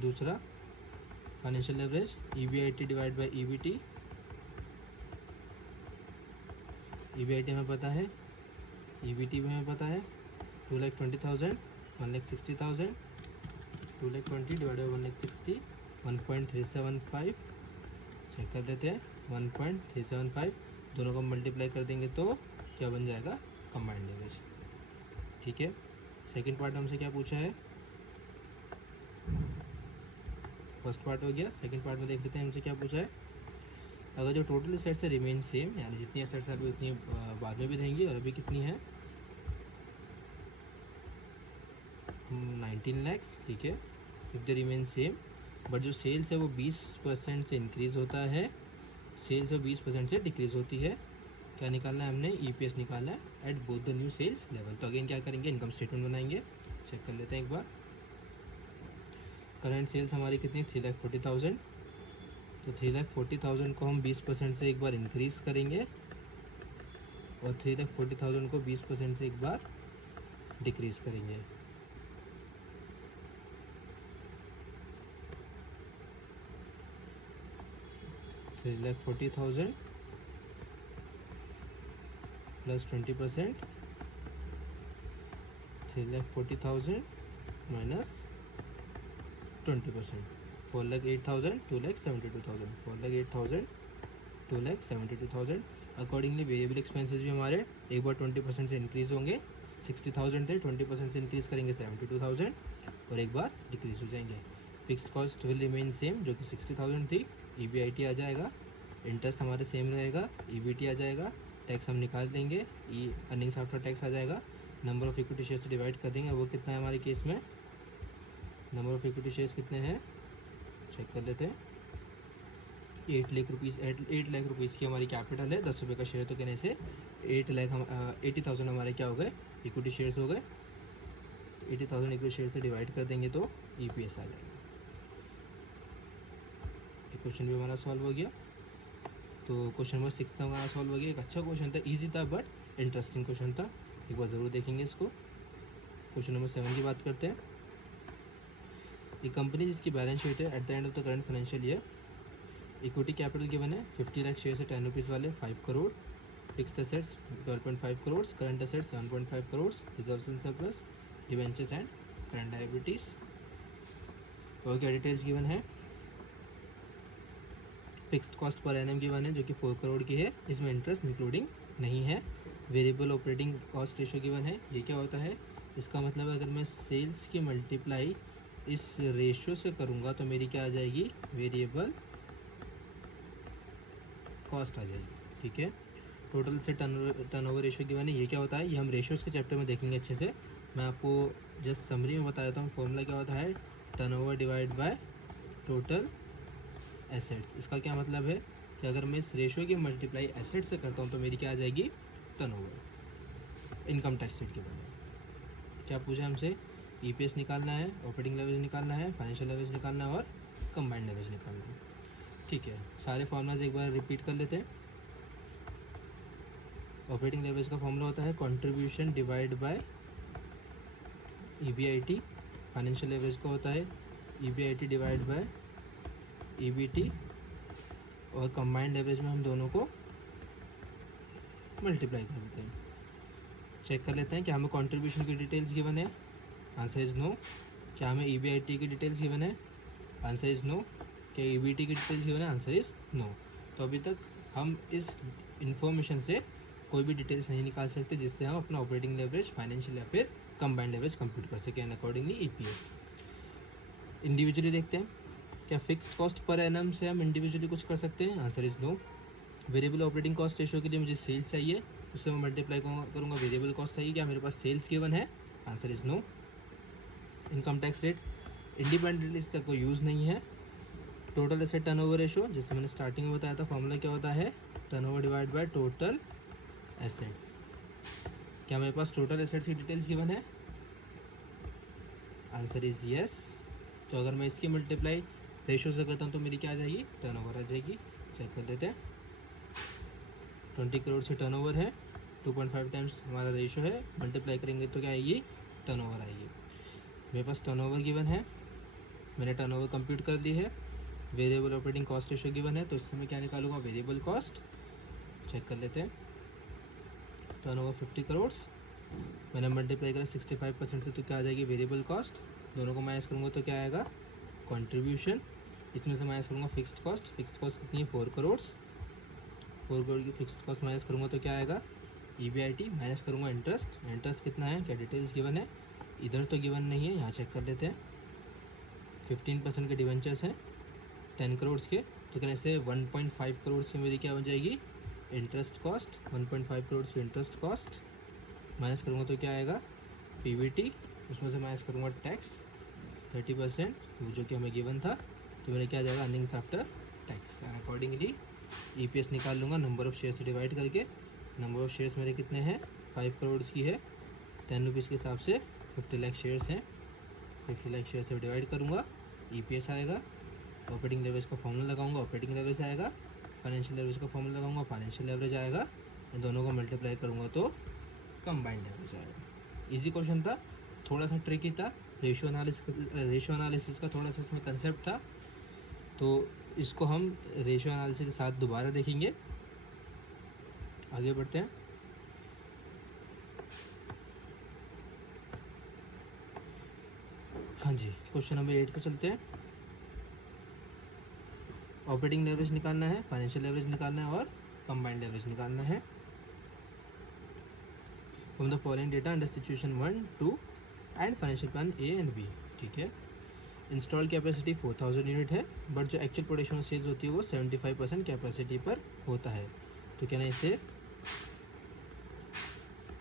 दूसरा financial leverage EBIT divide bye EBT, EBIT हमें पता है, EBT भी हमें पता है, 2,20,000, 1,60,000, 2,20,000 डिवाइड बाई 1,60,000, 1.375 चेक कर देते हैं, 1.375, दोनों को मल्टीप्लाई कर देंगे तो क्या बन जाएगा कंबाइंड लेवरेज। ठीक है, सेकंड पार्ट हमसे क्या पूछा है, फर्स्ट पार्ट हो गया, सेकंड पार्ट में देख लेते हैं हमसे क्या पूछा है। अगर जो टोटल एसेट्स है रिमेन सेम, यानी जितनी एसेट्स अभी उतनी बाद में भी रहेंगी, और अभी कितनी है 19 lakhs, ठीक है, if the remain same, but जो सेल्स है वो 20% से इंक्रीज़ होता है, सेल्स वो 20% से डिक्रीज़ होती है। क्या निकालना है हमने, EPS निकालना है at both the new sales level. तो अगेन क्या करेंगे, इनकम स्टेटमेंट बनाएंगे, चेक कर लेते हैं एक बार। करंट सेल्स हमारी कितनी, 3,40,000, तो 3,40,000 को हम 20% से एक बार इंक्रीज़ करेंगे, और 3,40,000 को 20% से एक बार डिक्रीज़ करेंगे। $3,40,000 plus 20%, 3,40,000 minus 20%, 4,08,000, 2,72,000, 4,08,000, 2,72,000। Accordingly variable expenses भी हमारे एक बार 20% से इंक्रीज़ होंगे, 60,000 थे, 20% से इंक्रीज़ करेंगे 72,000, और एक बार डिक्रीज़ हो जाएंगे। Fixed cost will remain same, जो कि 60,000 थी, EBIT आ जाएगा, इंटरेस्ट हमारे सेम रहेगा, EBT आ जाएगा, टैक्स हम निकाल देंगे, अर्निंग्स आफ्टर टैक्स आ जाएगा, नंबर ऑफ इक्विटी शेयर से डिवाइड कर देंगे, वो कितना है हमारे केस में, नंबर ऑफ इक्विटी शेयर्स कितने हैं चेक कर लेते हैं, 8 लाख रुपीज़ की हमारी कैपिटल है, 10 रुपये का शेयर, तो कहने से 80,000 हमारे क्या हो गए इक्विटी शेयर्स हो गए, तो 80,000 इक्विटी शेयर से डिवाइड कर देंगे तो EPS आ जाएगा। ये क्वेश्चन भी हमारा सॉल्व हो गया। तो क्वेश्चन नंबर 6 था हमारा सॉल्व हो गया। एक अच्छा क्वेश्चन था, इजी था बट इंटरेस्टिंग क्वेश्चन था, एक बार ज़रूर देखेंगे इसको। क्वेश्चन नंबर 7 की बात करते हैं। एक कंपनी जिसकी बैलेंस शीट है at the end of the current financial year, equity capital given है 50 लाख शेयर से 10 रुपीज़ वाले 5 crore, fixed assets 12.5 crore, current assets 7.5 crore, reserves and surplus, debentures and current liabilities. और क्या डिटेल्स गिवन है, fixed cost per annum given है जो कि 4 करोड़ की है, इसमें इंटरेस्ट इंक्लूडिंग नहीं है। Variable operating cost ratio given है, ये क्या होता है, इसका मतलब अगर मैं सेल्स की मल्टीप्लाई इस रेशो से करूँगा तो मेरी क्या आ जाएगी, वेरिएबल कॉस्ट आ जाएगी। ठीक है, टोटल से टर्नओवर रेशो गिवन है, ये क्या होता है, ये हम रेशोज़ के चैप्टर में देखेंगे अच्छे से। मैं आपको जस्ट समरी में बता देता हूँ, फॉर्मूला क्या होता है, turnover divide by total assets. इसका क्या मतलब है कि अगर मैं इस रेशो की मल्टीप्लाई एसेट से करता हूँ तो मेरी क्या आ जाएगी, टर्नओवर। इनकम टैक्स रेट के बजाय क्या पूछा हमसे, ईपीएस निकालना है, ऑपरेटिंग लेवरेज निकालना है, फाइनेंशियल लेवरेज निकालना है और कंबाइंड लेवरेज निकालना है। ठीक है, सारे फार्मूलाज एक बार रिपीट कर लेते हैं। ऑपरेटिंग लेवरेज का फॉर्मूला होता है contribution divide by EBIT. Financial leverage का होता है ईबीआईटी डिवाइड बाय ईबीटी। और कंबाइंड लेवरेज में हम दोनों को मल्टीप्लाई कर देते हैं। चेक कर लेते हैं क्या हमें कंट्रीब्यूशन की डिटेल्स गिवन है, आंसर इज नो। क्या हमें ईबीआईटी की डिटेल्स गिवन है, आंसर इज नो। क्या ईबीटी की डिटेल्स गिवन है, आंसर इज नो। तो अभी तक हम इस इंफॉर्मेशन से कोई भी डिटेल्स नहीं निकाल सकते जिससे हम अपना ऑपरेटिंग लेवरेज, फाइनेंशियल या फिर कंबाइंड लेवरेज कंप्यूट कर सकें एंड अकॉर्डिंगली ईपीएस। इंडिविजुअली देखते हैं क्या फिक्स्ड कॉस्ट पर एनम से हम इंडिविजुअली कुछ कर सकते हैं, answer is no. Variable operating cost ratio के लिए मुझे सेल्स चाहिए, उससे मैं मल्टीप्लाई करूँगा वेरिएबल कॉस्ट चाहिए। क्या मेरे पास सेल्स गिवन है, answer is no. Income tax rate independently इसका कोई यूज़ नहीं है। टोटल एसेट टर्नओवर रेशियो, जैसे मैंने स्टार्टिंग में बताया था, फॉर्मूला क्या होता है, turnover divide by total assets. क्या मेरे पास टोटल एसेट्स की डिटेल्स गिवन है, आंसर इज यस। तो अगर मैं इसकी मल्टीप्लाई रेशियो से करता हूँ तो मेरी क्या आ जाएगी, टर्नओवर आ जाएगी। चेक कर देते हैं। 20 करोड़ से टर्नओवर है, 2.5 टाइम्स हमारा रेशियो है, मल्टीप्लाई करेंगे तो क्या आएगी, टर्नओवर आएगी। मेरे पास टर्नओवर गिवन है, मैंने टर्नओवर कंप्यूट कर ली है। Variable operating cost ratio given है, तो इससे मैं क्या निकालूंगा, वेरिएबल कॉस्ट। चेक कर लेते हैं। टर्नओवर 50 करोड़, मैंने मल्टीप्लाई करा 65% से, तो क्या आ जाएगी, वेरिएबल कॉस्ट। दोनों को माइनस करूँगा तो क्या आएगा, कंट्रीब्यूशन। इसमें से माइनस करूँगा फिक्स्ड कॉस्ट। फिक्स्ड कॉस्ट कितनी है, 4 करोड़। 4 करोड़ की फिक्स्ड कॉस्ट माइनस करूँगा तो क्या आएगा, ईबीआईटी। माइनस करूँगा इंटरेस्ट। इंटरेस्ट कितना है, क्या डिटेल्स गिवन है, इधर तो गिवन नहीं है, यहाँ चेक कर लेते हैं। 15% के डिवेंचर्स हैं 10 करोड़ के, तो कहने से 1.5 करोड़ की मेरी क्या बन जाएगी, इंटरेस्ट कॉस्ट। 1.5 करोड़ की इंटरेस्ट कॉस्ट माइनस करूँगा तो क्या आएगा, पीवीटी। उसमें से माइनस करूँगा टैक्स 30%, जो कि हमें गिवन था, तो मेरे क्या आ जाएगा, earnings after tax. And accordingly EPS निकाल लूँगा नंबर ऑफ़ शेयर से डिवाइड करके। नंबर ऑफ़ शेयर्स मेरे कितने हैं, 5 करोड़ की है, 10 रुपीज़ के हिसाब से 50 लाख शेयर्स हैं। 50 लाख शेयर से डिवाइड करूँगा, ईपीएस आएगा। ऑपरेटिंग लेवरेज का फॉर्मूला लगाऊंगा, ऑपरेटिंग लेवरेज आएगा। फाइनेंशियल लेवरेज का फॉर्मूला लगाऊंगा, फाइनेंशियल लेवरेज आएगा। इन दोनों को मल्टीप्लाई करूँगा तो कंबाइंड लेवरेज आएगा। इजी क्वेश्चन था, थोड़ा सा ट्रिकी था। रेशियो एनालिसिस का थोड़ा सा इसमें कंसेप्ट था, तो इसको हम रेशियो एनालिसिस के साथ दोबारा देखेंगे। आगे बढ़ते हैं। हाँ जी, क्वेश्चन नंबर 8 पे चलते हैं। ऑपरेटिंग लेवरेज निकालना है, फाइनेंशियल लेवरेज निकालना है और कंबाइंड लेवरेज निकालना है। From the following data under situation 1, 2 and financial plan A and B. ठीक है, इंस्टॉल कैपेसिटी 4000 यूनिट है, बट जो एक्चुअल प्रोडक्शन और सेल्स होती है वो 75% कैपेसिटी पर होता है। तो क्या ना इसे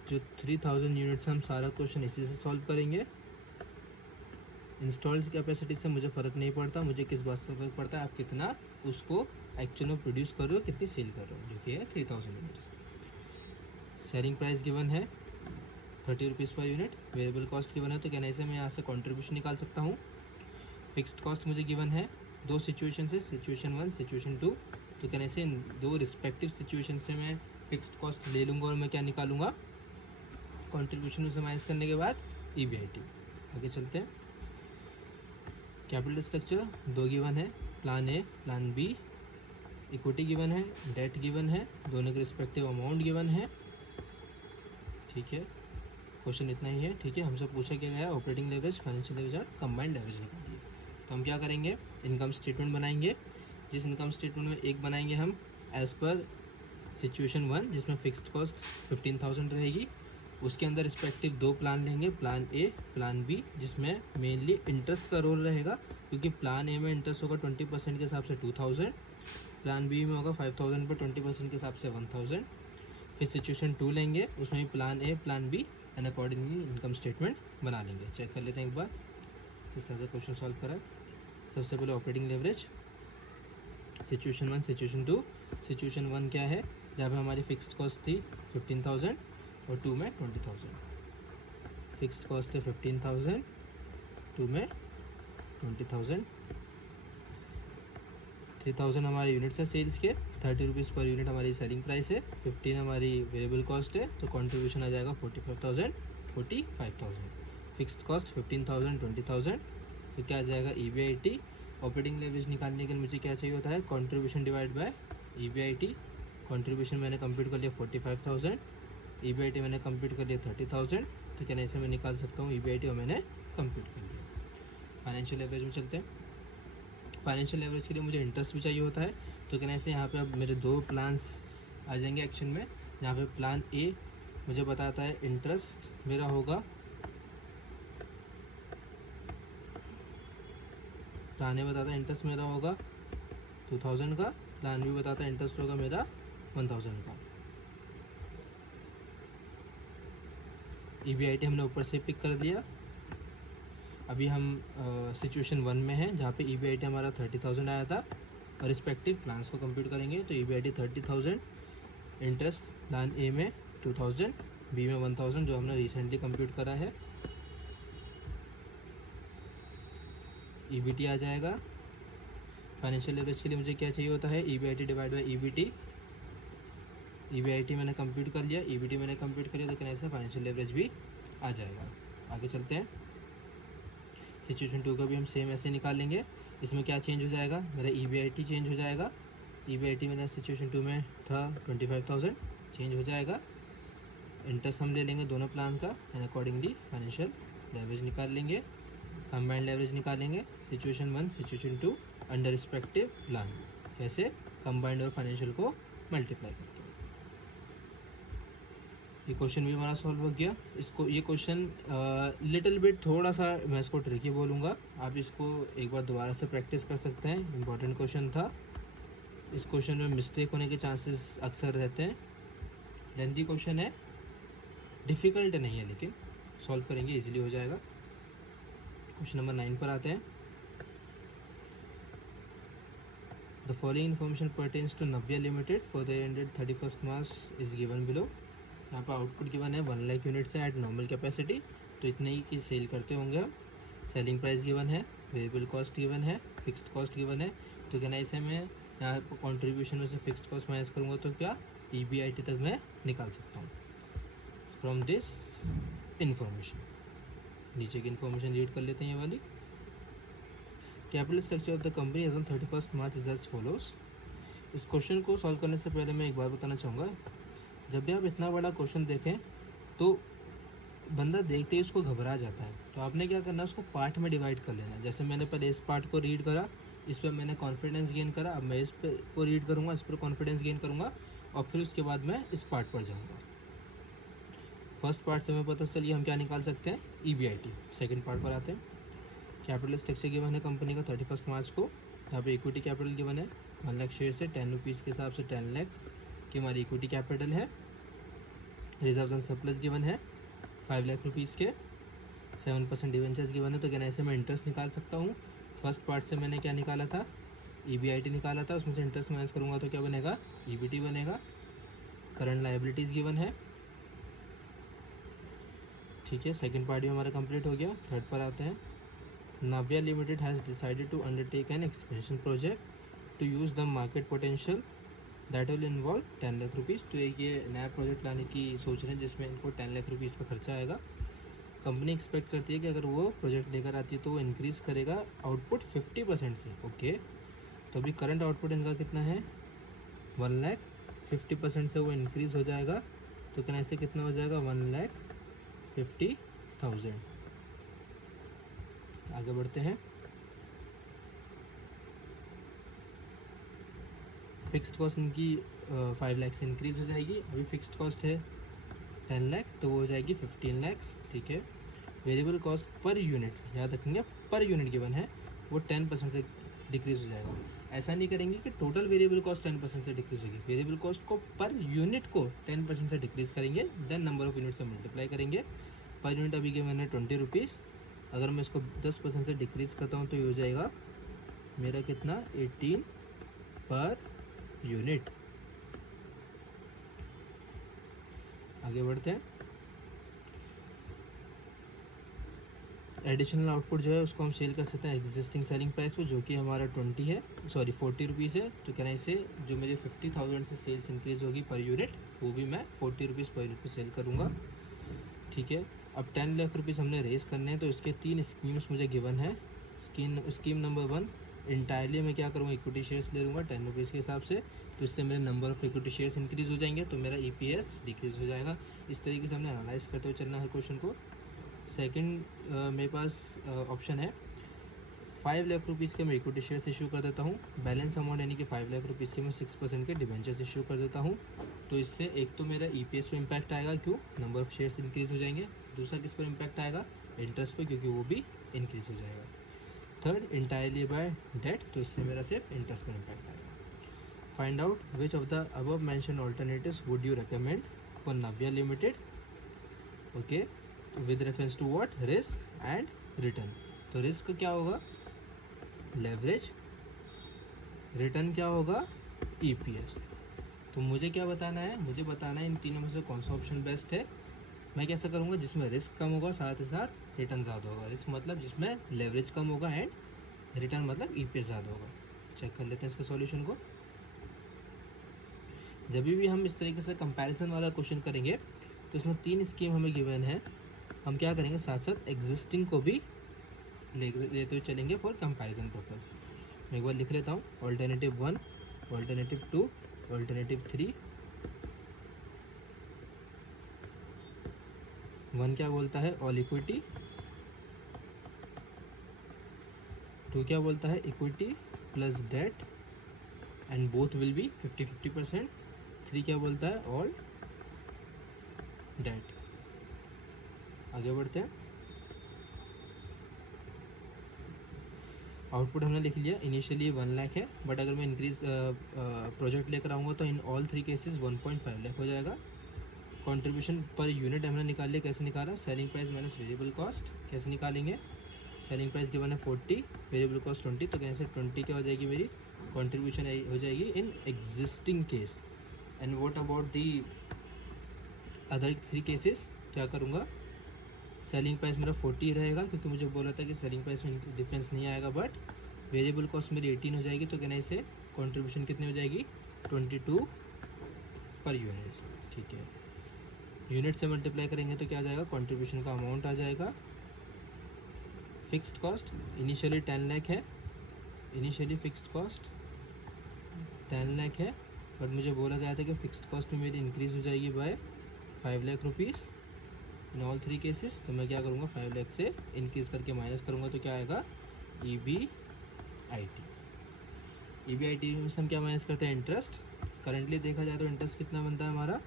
जो 3000 यूनिट्स, हम सारा क्वेश्चन इसी से सॉल्व करेंगे। इंस्टॉल्ड कैपेसिटी से मुझे फ़र्क नहीं पड़ता, मुझे किस बात से फ़र्क पड़ता है, आप कितना उसको एक्चुअल में प्रोड्यूस कर रहे हो, कितनी सेल कर रहे हो, जो कि है 3000 यूनिट्स। सेलिंग प्राइस गिवन है 30 rupees per unit. Variable cost given है, तो कहने से मैं यहाँ से कॉन्ट्रीब्यूशन निकाल सकता हूँ। फिक्स्ड कॉस्ट मुझे गिवन है दो सिचुएशन से, सिचुएशन 1, सिचुएशन 2। तो कहने से इन दो रिस्पेक्टिव सिचुएशन से मैं फिक्स्ड कॉस्ट ले लूँगा और मैं क्या निकालूंगा, कॉन्ट्रीब्यूशन में से माइनस करने के बाद ईबीआईटी। आगे चलते हैं। कैपिटल स्ट्रक्चर दो गिवन है, plan A, plan B. Equity given है, डेट गिवन है, दोनों के रिस्पेक्टिव अमाउंट गिवन है। ठीक है, क्वेश्चन इतना ही है। ठीक है, हमसे पूछा क्या गया, ऑपरेटिंग लेवरेज, फाइनेंशियल लेवरेज और कंबाइंड लेवरेज निकालिए। तो हम क्या करेंगे, इनकम स्टेटमेंट बनाएंगे। जिस इनकम स्टेटमेंट में एक बनाएंगे हम एज़ पर सिचुएशन 1, जिसमें फिक्स्ड कॉस्ट 15,000 रहेगी, उसके अंदर रिस्पेक्टिव दो प्लान लेंगे, प्लान ए, प्लान बी, जिसमें मेनली इंटरेस्ट का रोल रहेगा, क्योंकि प्लान ए में इंटरेस्ट होगा 20% के हिसाब से 2000, प्लान बी में होगा 5000 पर 20% के हिसाब से 1000। फिर सिचुएशन 2 लेंगे, उसमें भी plan A, plan B and accordingly income statement बना लेंगे। चेक कर लेते हैं एक बार। तो इस तरह से क्वेश्चन सॉल्व करा। सबसे पहले operating leverage situation 1, situation 2। Situation 1 क्या है, जहाँ पे हमारी फिक्स्ड कॉस्ट थी 15,000 और 2 में 20,000। फिक्स्ड कॉस्ट है 15,000, 2 में 20,000। 3,000 हमारे यूनिट्स है सेल्स के, 30 रुपीज़ पर यूनिट हमारी सेलिंग प्राइस है, 15 हमारी वेरिएबल कॉस्ट है, तो कंट्रीब्यूशन आ जाएगा 45,000, 45,000। फिक्स्ड कॉस्ट 15,000, 20,000, तो क्या आ जाएगा EBIT। ऑपरेटिंग लेवरेज निकालने के लिए मुझे क्या चाहिए होता है, contribution divide bye EBIT। Contribution मैंने कंप्लीट कर लिया 45,000, EBIT मैंने कंप्लीट कर लिया 30,000, तो क्या ऐसे मैं निकाल सकता हूँ EBIT और मैंने कंप्लीट कर लिया। फाइनेंशियल लेवरेज में चलते हैं। फाइनेंशियल लेवरेज के लिए मुझे इंटरेस्ट भी चाहिए होता है, तो क्या ऐसे यहाँ पे अब मेरे दो प्लान्स आ जाएंगे एक्शन में। यहाँ पे प्लान ए मुझे बताता है इंटरेस्ट मेरा होगा, प्लान ए बताता है इंटरेस्ट मेरा होगा 2,000 का, प्लान बी बताता है इंटरेस्ट होगा मेरा 1,000 का। EBIT हमने ऊपर से पिक कर दिया। अभी हम सिचुएशन 1 में हैं, जहाँ पे EBIT हमारा 30,000 आया था, और रिस्पेक्टिव प्लान्स को कंप्यूट करेंगे। तो EBIT 30,000, इंटरेस्ट प्लान ए में 2,000, बी में 1,000 जो हमने रिसेंटली कंप्यूट करा है। EBT आ जाएगा। फाइनेंशियल लेवरेज के लिए मुझे क्या चाहिए होता है, EBIT divide by EBT। EBIT मैंने कंप्यूट कर लिया, EBT मैंने कंप्यूट कर लिया, तो कैसे फाइनेंशियल लेवरेज भी आ जाएगा। आगे चलते हैं। सिचुएशन 2 का भी हम सेम ऐसे निकाल लेंगे। इसमें क्या चेंज हो जाएगा, मेरा EBIT चेंज हो जाएगा। EBIT मेरा सिचुएशन 2 में था 25,000, चेंज हो जाएगा। इंटरेस्ट हम ले लेंगे दोनों प्लान का, एंड अकॉर्डिंगली फाइनेंशियल लेवरेज निकाल लेंगे। कंबाइंड लेवरेज निकालेंगे situation 1, situation 2 under respective plan. कैसे, कंबाइंड और फाइनेंशियल को मल्टीप्लाई करके। ये क्वेश्चन भी हमारा सॉल्व हो गया। इसको ये क्वेश्चन लिटिल बिट थोड़ा सा मैं इसको ट्रिकी बोलूँगा, आप इसको एक बार दोबारा से प्रैक्टिस कर सकते हैं। इम्पॉर्टेंट क्वेश्चन था। इस क्वेश्चन में मिस्टेक होने के चांसेस अक्सर रहते हैं। लेंथी क्वेश्चन है, डिफ़िकल्ट नहीं है, लेकिन सॉल्व करेंगे इजीली हो जाएगा। क्वेश्चन नंबर 9 पर आते हैं। The following information pertains to Navya limited for the ended 31st March is given below. यहाँ पर आउटपुट गिवन है 1 लाख यूनिट्स है एट नॉर्मल कैपेसिटी, तो इतने ही की सेल करते होंगे हम। सेलिंग प्राइस गिवन है, वेरिएबल कॉस्ट गिवन है, फिक्स्ड कॉस्ट गिवन है। तो क्या ऐसे मैं यहाँ पर कॉन्ट्रीब्यूशन में से फिक्स्ड कॉस्ट माइनस करूँगा तो क्या EBIT तक मैं निकाल सकता हूँ फ्रॉम दिस इन्फॉर्मेशन। नीचे की इन्फॉर्मेशन रीड कर लेते हैं ये वाली। Capital structure of the company as on 31st March is as follows. इस क्वेश्चन को सॉल्व करने से पहले मैं एक बार बताना चाहूँगा, जब भी आप इतना बड़ा क्वेश्चन देखें तो बंदा देखते ही उसको घबरा जाता है। तो आपने क्या करना है, उसको पार्ट में डिवाइड कर लेना। जैसे मैंने पहले इस पार्ट को रीड करा, इस पर मैंने कॉन्फिडेंस गेन करा, अब मैं इस पर को रीड करूँगा, इस पर कॉन्फिडेंस गेन करूँगा, और फिर उसके बाद मैं इस पार्ट पर जाऊँगा। फर्स्ट पार्ट से हमें पता चलिए हम क्या निकाल सकते हैं, EBIT। सेकेंड पार्ट पर आते हैं। कैपिटल स्ट्रक्चर गिवन है कंपनी का 31st मार्च को। यहाँ पे इक्विटी कैपिटल गिवन है 1 लाख शेयर से 10 रुपीज़ के हिसाब से 10 लाख की हमारी इक्विटी कैपिटल है। रिजर्व एंड सरप्लस गिवन है 5 लाख रुपीज़ के, 7% डिवेंचर्स गिवन है। तो क्या ऐसे मैं इंटरेस्ट निकाल सकता हूँ। फर्स्ट पार्ट से मैंने क्या निकाला था, EBIT निकाला था, उसमें से इंटरेस्ट माइनस करूँगा तो क्या बनेगा, EBT बनेगा। करंट लाइबिलिटीज़ गिवन है, ठीक है। सेकेंड पार्ट भी हमारा कंप्लीट हो गया। थर्ड पर आते हैं। Navya Limited has decided to undertake an expansion project to use the market potential that will involve 10 lakh rupees. तो एक ये नया प्रोजेक्ट लाने की सोच रहे हैं जिसमें इनको 10 लाख रुपीज़ का खर्चा आएगा। कंपनी एक्सपेक्ट करती है कि अगर वो प्रोजेक्ट लेकर आती है तो वो इंक्रीज़ करेगा आउटपुट 50% से। ओके, तो अभी करंट आउटपुट इनका कितना है, 1 लाख, 50% से वो इंक्रीज़ हो जाएगा, तो क्या ऐसे कितना हो जाएगा, 1,50,000। आगे बढ़ते हैं। फिक्स्ड कॉस्ट इनकी 5 लाख से इंक्रीज़ हो जाएगी। अभी फिक्स्ड कॉस्ट है 10 लाख, तो वो हो जाएगी 15 लाख, ठीक है। वेरिएबल कॉस्ट पर यूनिट याद रखेंगे, पर यूनिट गिवन है, वो 10% से डिक्रीज़ हो जाएगा। ऐसा नहीं करेंगे कि टोटल वेरिएबल कॉस्ट 10% से डिक्रीज़ होगी, वेरिएबल कॉस्ट को पर यूनिट को 10% से डिक्रीज़ करेंगे, देन नंबर ऑफ यूनिट से मल्टीप्लाई करेंगे। पर यूनिट अभी गिवन है 20 रुपीज़, अगर मैं इसको 10% से डिक्रीज़ करता हूँ तो ये हो जाएगा मेरा कितना 18 पर यूनिट। आगे बढ़ते हैं। एडिशनल आउटपुट जो है उसको हम सेल कर सकते हैं एग्जिस्टिंग सेलिंग प्राइस को, जो कि हमारा 40 रुपीज़ है। तो कहना इसे जो मेरी 50,000 से सेल्स इंक्रीज़ होगी पर यूनिट, वो भी मैं 40 रुपीज़ पर यूनिट पर सेल करूँगा। ठीक है। अब 10 लाख रुपीज़ हमने रेज़ करने हैं, तो इसके 3 स्कीम्स मुझे गिवन है। स्कीम नंबर 1, इंटायरली मैं क्या करूँगा, इक्विटी शेयर्स ले लूँगा 10 रुपीज़ के हिसाब से, तो इससे मेरे number of equity shares increase हो जाएंगे, तो मेरा EPS डिक्रीज़ हो जाएगा। इस तरीके से हमने एनालाइज करते हुए चलना हर क्वेश्चन को। सेकंड मेरे पास ऑप्शन है 5 लाख रुपीज़ के मैं इक्विटी शेयर्स इशू कर देता हूँ, बैलेंस अमाउंट यानी कि 5 लाख रुपीज़ के मैं 6% के डिबेंचर्स इशू कर देता हूँ। तो इससे एक तो मेरा EPS पे इम्पैक्ट आएगा, क्यों, नंबर ऑफ़ शेयर्स इंक्रीज़ हो जाएंगे। दूसरा किस पर इम्पैक्ट आएगा, इंटरेस्ट पे, क्योंकि वो भी इंक्रीज़ हो जाएगा। थर्ड, इंटायरली बाय डेट, तो इससे मेरा सिर्फ इंटरेस्ट पर इम्पैक्ट आएगा। Find out which of the above mention alternatives would you recommend for Navya limited, okay, with reference to what, risk and return. तो रिस्क क्या होगा, लेवरेज, रिटर्न क्या होगा, EPS। तो मुझे क्या बताना है, मुझे बताना है इन तीनों में से कौन सा ऑप्शन बेस्ट है। मैं कैसा करूँगा, जिसमें रिस्क कम होगा साथ ही साथ रिटर्न ज़्यादा होगा। रिस्क मतलब जिसमें लेवरेज कम होगा एंड रिटर्न मतलब EPS ज़्यादा होगा। चेक कर लेते हैं इसके सॉल्यूशन को। जब भी हम इस तरीके से कंपैरिजन वाला क्वेश्चन करेंगे तो इसमें 3 स्कीम हमें गिवन है, हम क्या करेंगे, साथ साथ एग्जिस्टिंग को भी लेते हुए चलेंगे फॉर कंपैरिजन पर्पस। मैं एक बार लिख लेता हूँ, ऑल्टरनेटिव 1, ऑल्टरनेटिव 2, ऑल्टरनेटिव 3। 1 क्या बोलता है, ऑल इक्विटी। 2 क्या बोलता है, equity plus debt and both will be 50-50%। 3 क्या बोलता है, ऑल डेट। आगे बढ़ते हैं। आउटपुट हमने लिख लिया, इनिशियली 1 लाख है, बट अगर मैं इंक्रीज प्रोजेक्ट लेकर आऊँगा तो इन ऑल 3 केसेस 1.5 लाख हो जाएगा। कंट्रीब्यूशन पर यूनिट हमने निकाल लिया, कैसे निकाला, selling price minus variable cost. कैसे निकालेंगे, सेलिंग प्राइस गिवन है 40, वेरिएबल कॉस्ट 20, तो कैसे 20 क्या हो जाएगी मेरी कंट्रीब्यूशन हो जाएगी in existing case. And what about the other 3 cases, क्या करूँगा, सेलिंग प्राइस मेरा 40 रहेगा, क्योंकि मुझे बोला था कि सेलिंग प्राइस में डिफरेंस नहीं आएगा, बट वेरिएबल कॉस्ट मेरी 18 हो जाएगी, तो कहना इसे कंट्रीब्यूशन कितनी हो जाएगी, 22 पर यूनिट। ठीक है, यूनिट से मल्टीप्लाई करेंगे तो क्या आ जाएगा, कंट्रीब्यूशन का अमाउंट आ जाएगा। फिक्स्ड कॉस्ट इनिशियली 10 लाख है, इनिशियली फिक्स्ड कॉस्ट 10 लाख है, बट मुझे बोला गया था कि फिक्स्ड कॉस्ट में मेरी इंक्रीज़ हो जाएगी by 5 lakh rupees in all 3 cases. तो मैं क्या करूँगा, 5 लाख से इंक्रीज़ करके माइनस करूँगा, तो क्या आएगा, EBIT। EBIT में से हम क्या माइनस करते हैं, इंटरेस्ट। करंटली देखा जाए तो इंटरेस्ट कितना बनता है हमारा,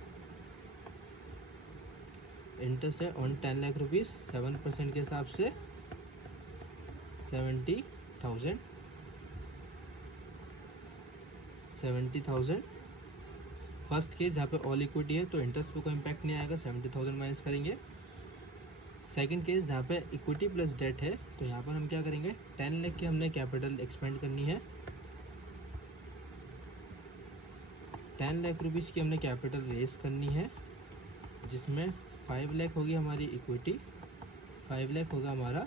इंटरेस्ट है ऑन 10 लाख रुपीज़ 7% के हिसाब से 70,000। फर्स्ट केस जहाँ पे ऑल इक्विटी है तो इंटरेस्ट पे कोई इम्पैक्ट नहीं आएगा, 70,000 माइनस करेंगे। सेकंड केस जहाँ पे इक्विटी प्लस डेट है, तो यहाँ पर हम क्या करेंगे, 10 लाख की हमने कैपिटल एक्सपेंड करनी है, 10 लाख रुपीज़ की हमने कैपिटल रेज करनी है, जिसमें 5 लाख होगी हमारी इक्विटी, 5 लाख होगा हमारा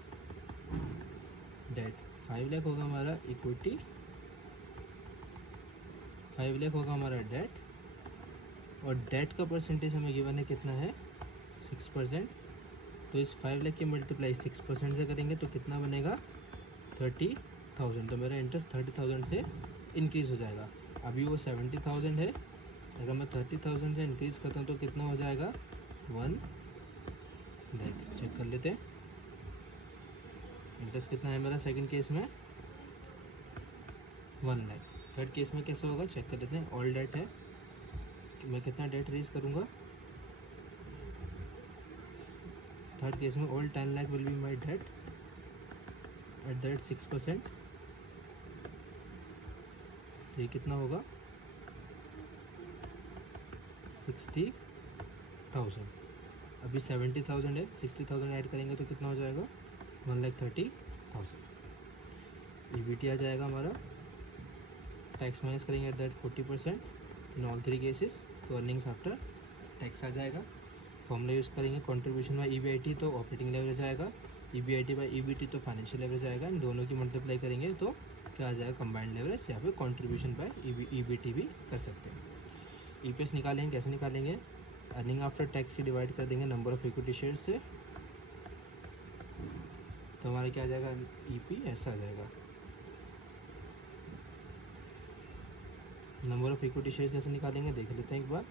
डेट, 5 लाख होगा हमारा इक्विटी, 5 लाख होगा हमारा डेट, और डेट का परसेंटेज हमें गिवन है कितना है, 6%। तो इस 5 लाख की मल्टीप्लाई 6% से करेंगे तो कितना बनेगा, 30,000। तो मेरा इंटरेस्ट 30,000 से इंक्रीज़ हो जाएगा। अभी वो 70,000 है, अगर मैं 30,000 से इंक्रीज़ करता हूँ तो कितना हो जाएगा, 1 लाख। चेक कर लेते हैं इंटरेस्ट कितना है मेरा सेकंड केस में, 1 लाख। थर्ड केस में कैसे होगा, चेक कर लेते हैं। ऑल डेट है, कि मैं कितना डेट रेज करूँगा, थर्ड केस में all 10 lakh will be my debt at that 6%। तो ये कितना होगा, 60,000। अभी 70,000 है, 60,000 ऐड करेंगे तो कितना हो जाएगा, 1,30,000। EBT आ जाएगा हमारा, टैक्स माइनस करेंगे at that 40% in all 3 cases, तो अर्निंग्स आफ्टर टैक्स आ जाएगा। फॉर्मूला यूज़ करेंगे कंट्रीब्यूशन बाय EBIT तो ऑपरेटिंग लेवरेज आएगा, EBIT बाय EBT तो फाइनेंशियल लेवरेज आएगा। इन दोनों की मल्टीप्लाई करेंगे तो क्या आ जाएगा, कंबाइंड लेवरेज, या फिर कंट्रीब्यूशन बाय EBT भी कर सकते हैं। EPS निकालेंगे, कैसे निकालेंगे, अर्निंग आफ्टर टैक्स से डिवाइड कर देंगे नंबर ऑफ इक्विटी शेयर्स से, तो हमारा क्या आ जाएगा, EPS आ जाएगा। नंबर ऑफ इक्विटी शेयर्स कैसे निकालेंगे देख लेते हैं एक बार।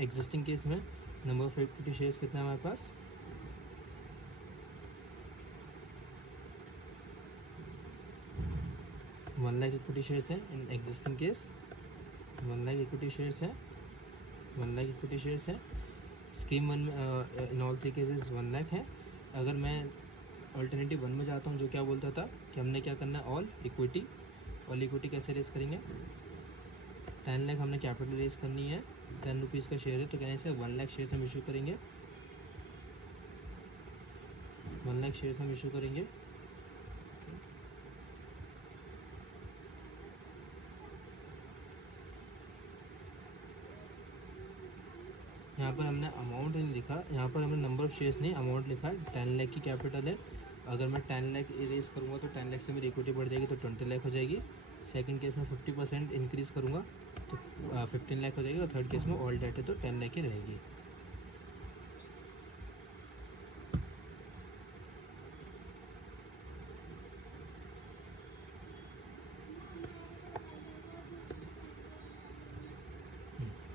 एग्जिस्टिंग केस में नंबर ऑफ इक्विटी शेयर्स कितना है हमारे पास, 1 लाख इक्विटी शेयर्स है in existing case, 1 lakh equity shares है, 1 लाख इक्विटी शेयर्स है। स्कीम 1 में इन ऑल 3 केसेस 1 लाख है। अगर मैं अल्टरनेटिव 1 में जाता हूँ जो क्या बोलता था कि हमने क्या करना है, ऑल इक्विटी कैसे रेस करेंगे, 10 लाख हमने कैपिटल रेस करनी है, 10 रुपीज़ का शेयर है, तो कहने से 1 लाख शेयर्स हम इशू करेंगे, 1 लाख शेयर्स हम इशू करेंगे। यहाँ पर हमने अमाउंट नहीं लिखा, यहाँ पर हमने नंबर ऑफ शेयर्स नहीं अमाउंट लिखा है। 10 लाख की कैपिटल है, अगर मैं 10 लाख रेस करूँगा तो 10 लाख से मेरी इक्विटी बढ़ जाएगी तो 20 लाख हो जाएगी। सेकंड केस में 50% इंक्रीज़ करूँगा तो 15 लाख हो जाएगी, और थर्ड केस में ऑल डेट है तो 10 लाख ही रहेगी।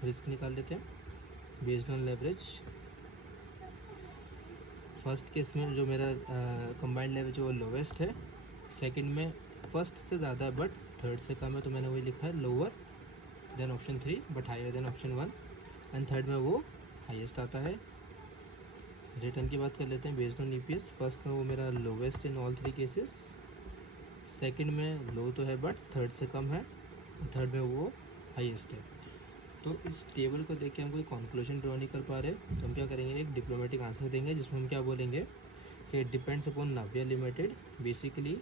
रिस्क निकाल देते हैं based on leverage. First case में जो मेरा कंबाइंड लेवरेज वो लोवेस्ट है, सेकंड में फर्स्ट से ज़्यादा है बट थर्ड से कम है, तो मैंने वही लिखा है lower than option 3 but higher than option 1, and third में वो हाईएस्ट आता है। रिटर्न की बात कर लेते हैं बेस्ड ऑन EPS। फर्स्ट में वो मेरा लोवेस्ट इन ऑल 3 केसेस, सेकंड में लो तो है बट थर्ड से कम है, थर्ड में वो हाईएस्ट है। तो इस टेबल को देख के हम कोई कंक्लूजन ड्रॉ नहीं कर पा रहे, तो हम क्या करेंगे, एक डिप्लोमेटिक आंसर देंगे जिसमें हम क्या बोलेंगे कि it depends upon Navya limited. Basically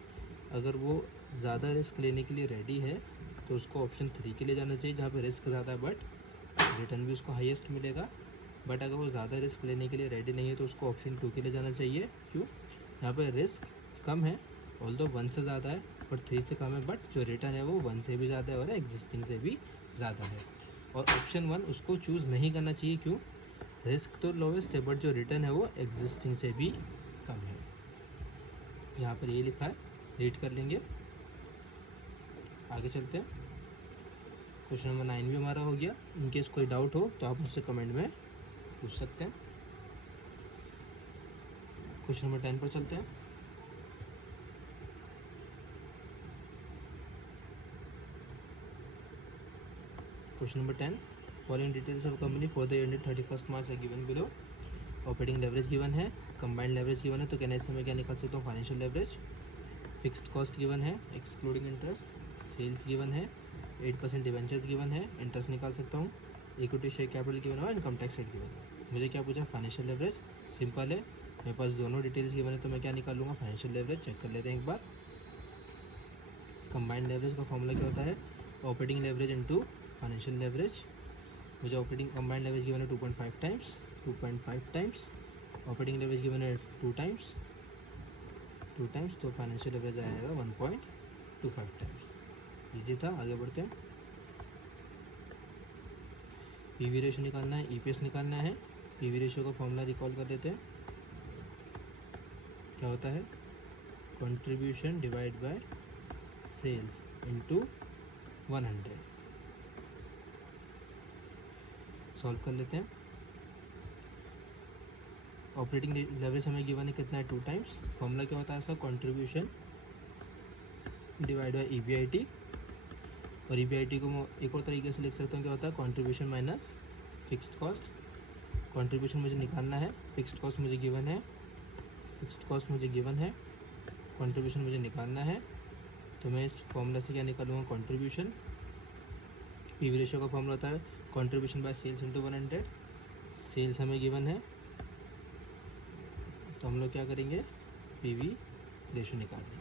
अगर वो ज़्यादा रिस्क लेने के लिए रेडी है तो उसको ऑप्शन 3 के लिए जाना चाहिए जहाँ पे रिस्क ज़्यादा है बट रिटर्न भी उसको हाईएस्ट मिलेगा। बट अगर वो ज़्यादा रिस्क लेने के लिए रेडी नहीं है तो उसको ऑप्शन 2 के लिए जाना चाहिए। क्यों, यहाँ पर रिस्क कम है, ऑल्दो 1 से ज़्यादा है बट 3 से कम है, बट जो रिटर्न है वो 1 से भी ज़्यादा है और एग्जिस्टिंग से भी ज़्यादा है। और ऑप्शन 1 उसको चूज़ नहीं करना चाहिए, क्यों, रिस्क तो लोवेस्ट है बट जो रिटर्न है वो एग्जिस्टिंग से भी कम है। यहाँ पर ये लिखा है, रीड कर लेंगे, आगे चलते हैं। क्वेश्चन नंबर 9 भी हमारा हो गया। इनकेस कोई डाउट हो तो आप मुझसे कमेंट में पूछ सकते हैं। क्वेश्चन नंबर 10 पर चलते हैं। Question number 10, following details of company for the ended 31 मार्च है given below. Operating leverage given है, कंबाइंड लेवरेज गिवन है, तो कहने से मैं क्या निकाल सकता हूँ, financial leverage. Fixed cost given है एक्सक्लूडिंग इंटरेस्ट, सेल्स गिवन है, 8% डिवेंचर्स गिवन है, इंटरेस्ट निकाल सकता हूँ, इक्विटी शेयर कैपिटल गिवन है, इनकम टैक्स रेट गिवन है। मुझे क्या पूछा, फाइनेंशियल लेवरेज। सिंपल है, मेरे पास दोनों डिटेल्स गिवन है तो मैं क्या निकालूंगा, फाइनेंशियल लेवरेज। चेक कर लेते हैं एक बार। कंबाइंड लेवरेज का फॉर्मूला क्या होता है, operating leverage into financial leverage. मुझे ऑपरेटिंग कंबाइंड लेवरेज गिवन है 2.5 टाइम्स, ऑपरेटिंग लेवरेज गिवन है 2 टाइम्स, तो फाइनेंशियल लेवरेज आएगा 1.25 टाइम्स। इजी था, आगे बढ़ते हैं। पीवी रेशियो निकालना है, EPS निकालना है। पीवी रेशियो का फॉर्मूला रिकॉल कर देते हैं, क्या होता है, contribution divide by sales into 100। Solve कर लेते हैं। ऑपरेटिंग लेवरेज हमें गिवन है कितना है, 2 टाइम्स। फॉर्मूला क्या होता है इसका, कंट्रीब्यूशन डिवाइड बाय EBIT, और EBIT को मैं एक और तरीके से लिख सकता हूँ, क्या होता है, contribution minus fixed cost. Contribution मुझे निकालना है, फिक्स्ड कॉस्ट मुझे गिवन है, कंट्रीब्यूशन मुझे निकालना है, तो मैं इस फॉर्मूला से क्या निकालूंगा, कंट्रीब्यूशन। पीवी रेशियो का फॉर्मूला होता है contribution by sales into 100। Sales हमें गिवन है तो हम लोग क्या करेंगे, पीवी रेशो निकालनी है।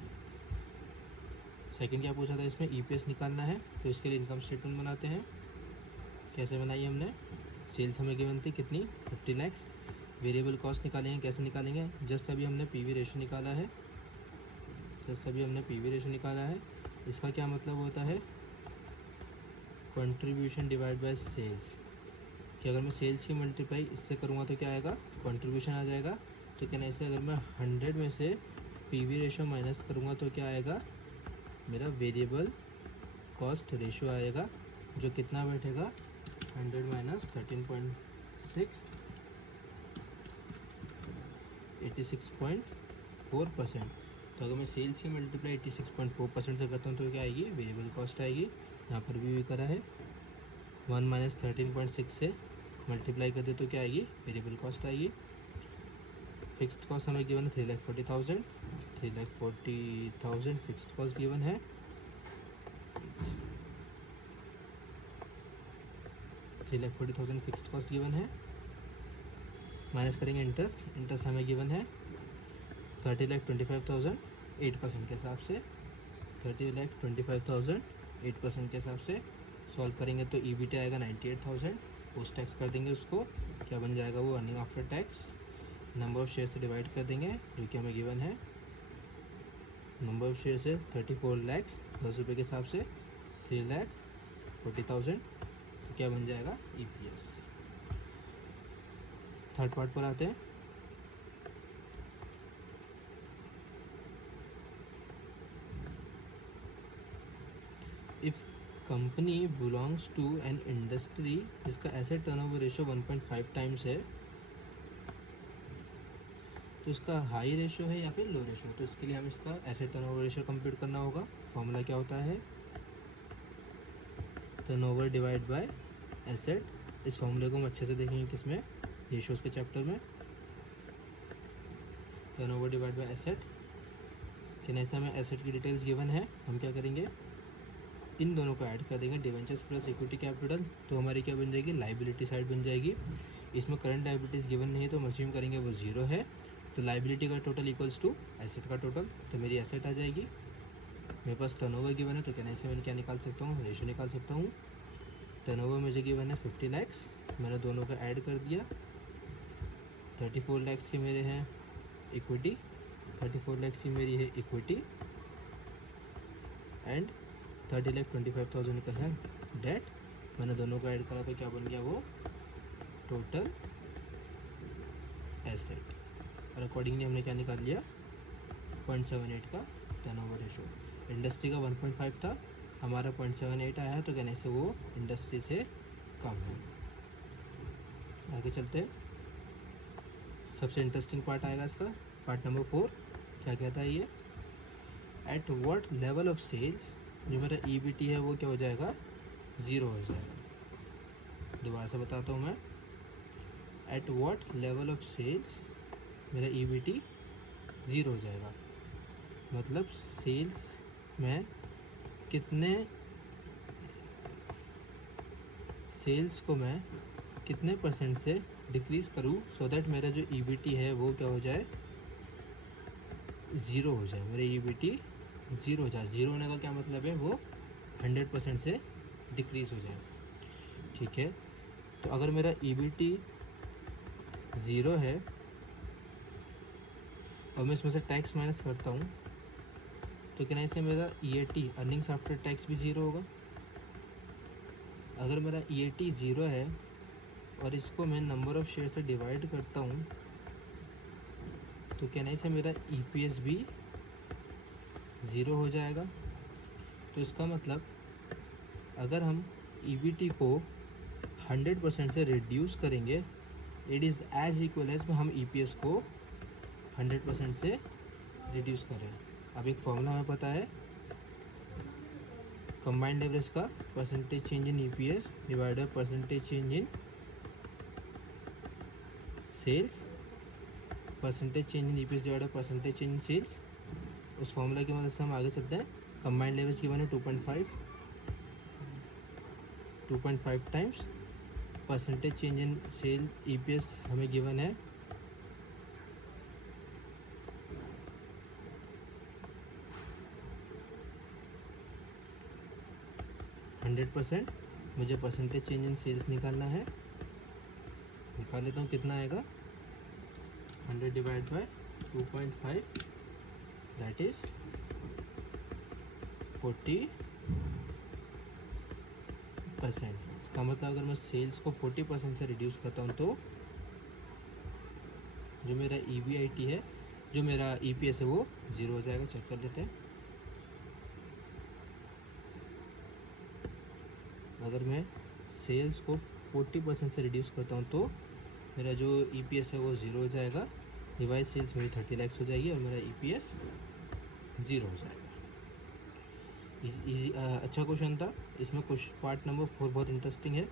सेकंड क्या पूछा था इसमें, ईपीएस निकालना है, तो इसके लिए इनकम स्टेटमेंट बनाते हैं। कैसे बनाई हमने, सेल्स हमें गिवन थी कितनी 50 लाख, वेरिएबल कॉस्ट निकालेंगे, कैसे निकालेंगे, जस्ट अभी हमने पीवी रेशो निकाला है, इसका क्या मतलब होता है, कंट्रीब्यूशन डिवाइड बाय सेल्स, कि अगर मैं सेल्स की मल्टीप्लाई इससे करूँगा तो क्या आएगा, कंट्रीब्यूशन आ जाएगा। तो क्या ऐसे अगर मैं 100 में से पीवी रेशो माइनस करूँगा तो क्या आएगा, मेरा वेरिएबल कॉस्ट रेशो आएगा, जो कितना बैठेगा 100 माइनस 13.6, 86.4%। तो अगर मैं सेल्स की मल्टीप्लाई 86.4% से करता हूँ तो क्या आएगी, वेरिएबल कॉस्ट आएगी। यहाँ पर भी करा है 1 माइनस 13.6 से मल्टीप्लाई कर दे तो क्या आएगी, वेरिएबल कॉस्ट आएगी। फिक्स्ड कॉस्ट हमें गिवन है 3,40,000 फिक्स्ड कॉस्ट गिवन है। 3,40,000 फिक्स्ड कॉस्ट गिवन है, माइनस करेंगे इंटरेस्ट हमें गिवन है 30,25,000 8% के हिसाब से, 30,25,000 8% के हिसाब से सॉल्व करेंगे तो ईबीटी आएगा 98,000, पोस्ट टैक्स कर देंगे उसको, क्या बन जाएगा वो, earning after tax. Number of share से डिवाइड कर देंगे जो कि हमें गिवन है, नंबर ऑफ शेयर से 34 लाख 10 रुपये के हिसाब से 3,40,000, तो क्या बन जाएगा, ईपीएस। थर्ड पार्ट पर आते हैं। If company belongs to an industry जिसका एसेट टर्नओवर रेशो 1.5 टाइम्स है, तो इसका हाई रेशो है या फिर लो रेशो, तो इसके लिए हम इसका एसेट टर्नओवर रेशो कंप्यूट करना होगा। फॉर्मूला क्या होता है, टर्नओवर डिवाइड बाय एसेट। इस फॉर्मूले को हम अच्छे से देखेंगे किसमें, रेशोज के चैप्टर में। टर्नओवर डिवाइड बाय एसेट, कि ऐसा में एसेट की डिटेल्स गिवन है, हम क्या करेंगे, इन दोनों को ऐड कर देंगे, डिवेंचर्स प्लस इक्विटी कैपिटल, तो हमारी क्या बन जाएगी, लाइबिलिटी साइड बन जाएगी। इसमें करंट लाइबिलिटीज़ गिवन नहीं है तो हम अज्यूम करेंगे वो जीरो है, तो लाइबिलिटी का टोटल इक्वल्स टू एसेट का टोटल, तो मेरी एसेट आ जाएगी। मेरे पास टर्नओवर गिवन है तो क्या ऐसे मैं क्या निकाल सकता हूँ, रेशो निकाल सकता हूँ। टर्नओवर मुझे गिवन है 50 लाख, मैंने दोनों का ऐड कर दिया, 34 लाख की मेरे हैं इक्विटी, 34 लाख की मेरी है इक्विटी, एंड 30,25,000 का है डेट, मैंने दोनों को ऐड करा तो क्या बन गया वो, टोटल एसेट। और अकॉर्डिंगली हमने क्या निकाल लिया, 0.78 का टर्नओवर रेशो। इंडस्ट्री का 1.5 था, हमारा 0.78 आया है, तो कहने से वो इंडस्ट्री से कम है। आगे चलते हैं, सबसे इंटरेस्टिंग पार्ट आएगा इसका, पार्ट नंबर 4। क्या कहता है ये, at what level of sales, जो मेरा ईबीटी है वो क्या हो जाएगा, ज़ीरो हो जाएगा। दोबारा से बताता हूँ मैं, at what level of sales मेरा ईबीटी ज़ीरो हो जाएगा, मतलब सेल्स में कितने, सेल्स को मैं कितने परसेंट से डिक्रीज़ करूँ सो दैट मेरा जो ईबीटी है वो क्या हो जाए, ज़ीरो हो जाए, मेरा ईबीटी ज़ीरो हो जाए। ज़ीरो होने का क्या मतलब है, वो 100% से डिक्रीज़ हो जाए। ठीक है, तो अगर मेरा ईबीटी ज़ीरो है और मैं इसमें से टैक्स माइनस करता हूँ तो क्या इससे मेरा ईएटी अर्निंग्स आफ्टर टैक्स भी ज़ीरो होगा। अगर मेरा ईएटी ज़ीरो है और इसको मैं नंबर ऑफ़ शेयर से डिवाइड करता हूँ तो क्या नहीं से मेरा ईपीएस भी ज़ीरो हो जाएगा। तो इसका मतलब अगर हम ईबीटी को 100% से रिड्यूस करेंगे, it is as equal as हम ईपीएस को 100% से रिड्यूस कर रहे हैं। अब एक फॉर्मूला हमें पता है, कंबाइंड एवरेज का percentage change in EPS divide by percentage change in sales, percentage change in EPS divide by percentage change in sales. उस फॉर्मूला की मदद से हम आगे चलते हैं। कंबाइंड एवरेज की बने 2.5 times percentage change in sale EPS हमें गिवन है 100%, मुझे परसेंटेज चेंज इन सेल्स निकालना है। निकाल लेता हूँ, कितना आएगा 100 डिवाइड बाय 2.5 दैट इज 40%। इसका मतलब अगर मैं सेल्स को 40% से रिड्यूस करता हूँ तो जो मेरा EBIT है, जो मेरा EPS है वो 0 हो जाएगा। चेक कर लेते हैं। अगर मैं सेल्स को 40% से रिड्यूस करता हूँ तो मेरा जो EPS है वो 0 हो जाएगा। रिवाइज सेल्स मेरी 30 लाख हो जाएगी और मेरा EPS 0 हो जाएगा। अच्छा क्वेश्चन था। इसमें पार्ट नंबर 4 बहुत इंटरेस्टिंग है,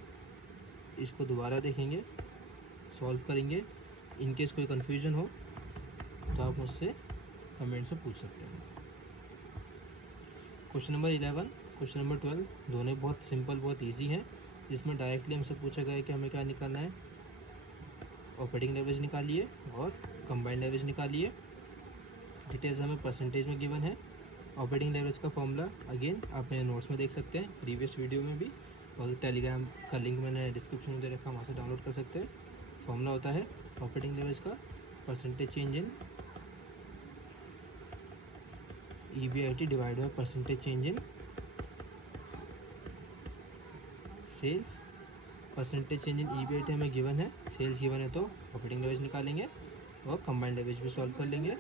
इसको दोबारा देखेंगे, सॉल्व करेंगे। इनकेस कोई कन्फ्यूजन हो तो आप मुझसे कमेंट से पूछ सकते हैं। क्वेश्चन नंबर 11, क्वेश्चन नंबर 12 दोनों बहुत सिंपल, बहुत इजी हैं। जिसमें डायरेक्टली हमसे पूछा गया है कि हमें क्या निकालना है, ऑपरेटिंग लेवरेज निकालिए और कंबाइंड लेवरेज निकालिए। डिटेल्स हमें परसेंटेज में गिवन है। ऑपरेटिंग लेवरेज का फॉर्मूला अगेन आप मेरे नोट्स में देख सकते हैं, प्रीवियस वीडियो में भी, और टेलीग्राम का लिंक मैंने डिस्क्रिप्शन में दे रखा, वहाँ से डाउनलोड कर सकते हैं। फॉर्मूला होता है ऑपरेटिंग लेवरेज का percentage change in EBIT divide by percentage change in sales. Percentage change in EBIT हमें गिवन है, सेल्स गिवन है तो ऑपरेटिंग लेवरेज निकालेंगे और कंबाइंड लेवरेज भी सॉल्व कर लेंगे।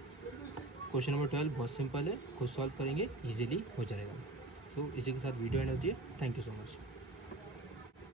क्वेश्चन नंबर 12 बहुत सिंपल है, खुद सॉल्व करेंगे, इजीली हो जाएगा। तो इसी के साथ वीडियो एंड होती है। Thank you so much.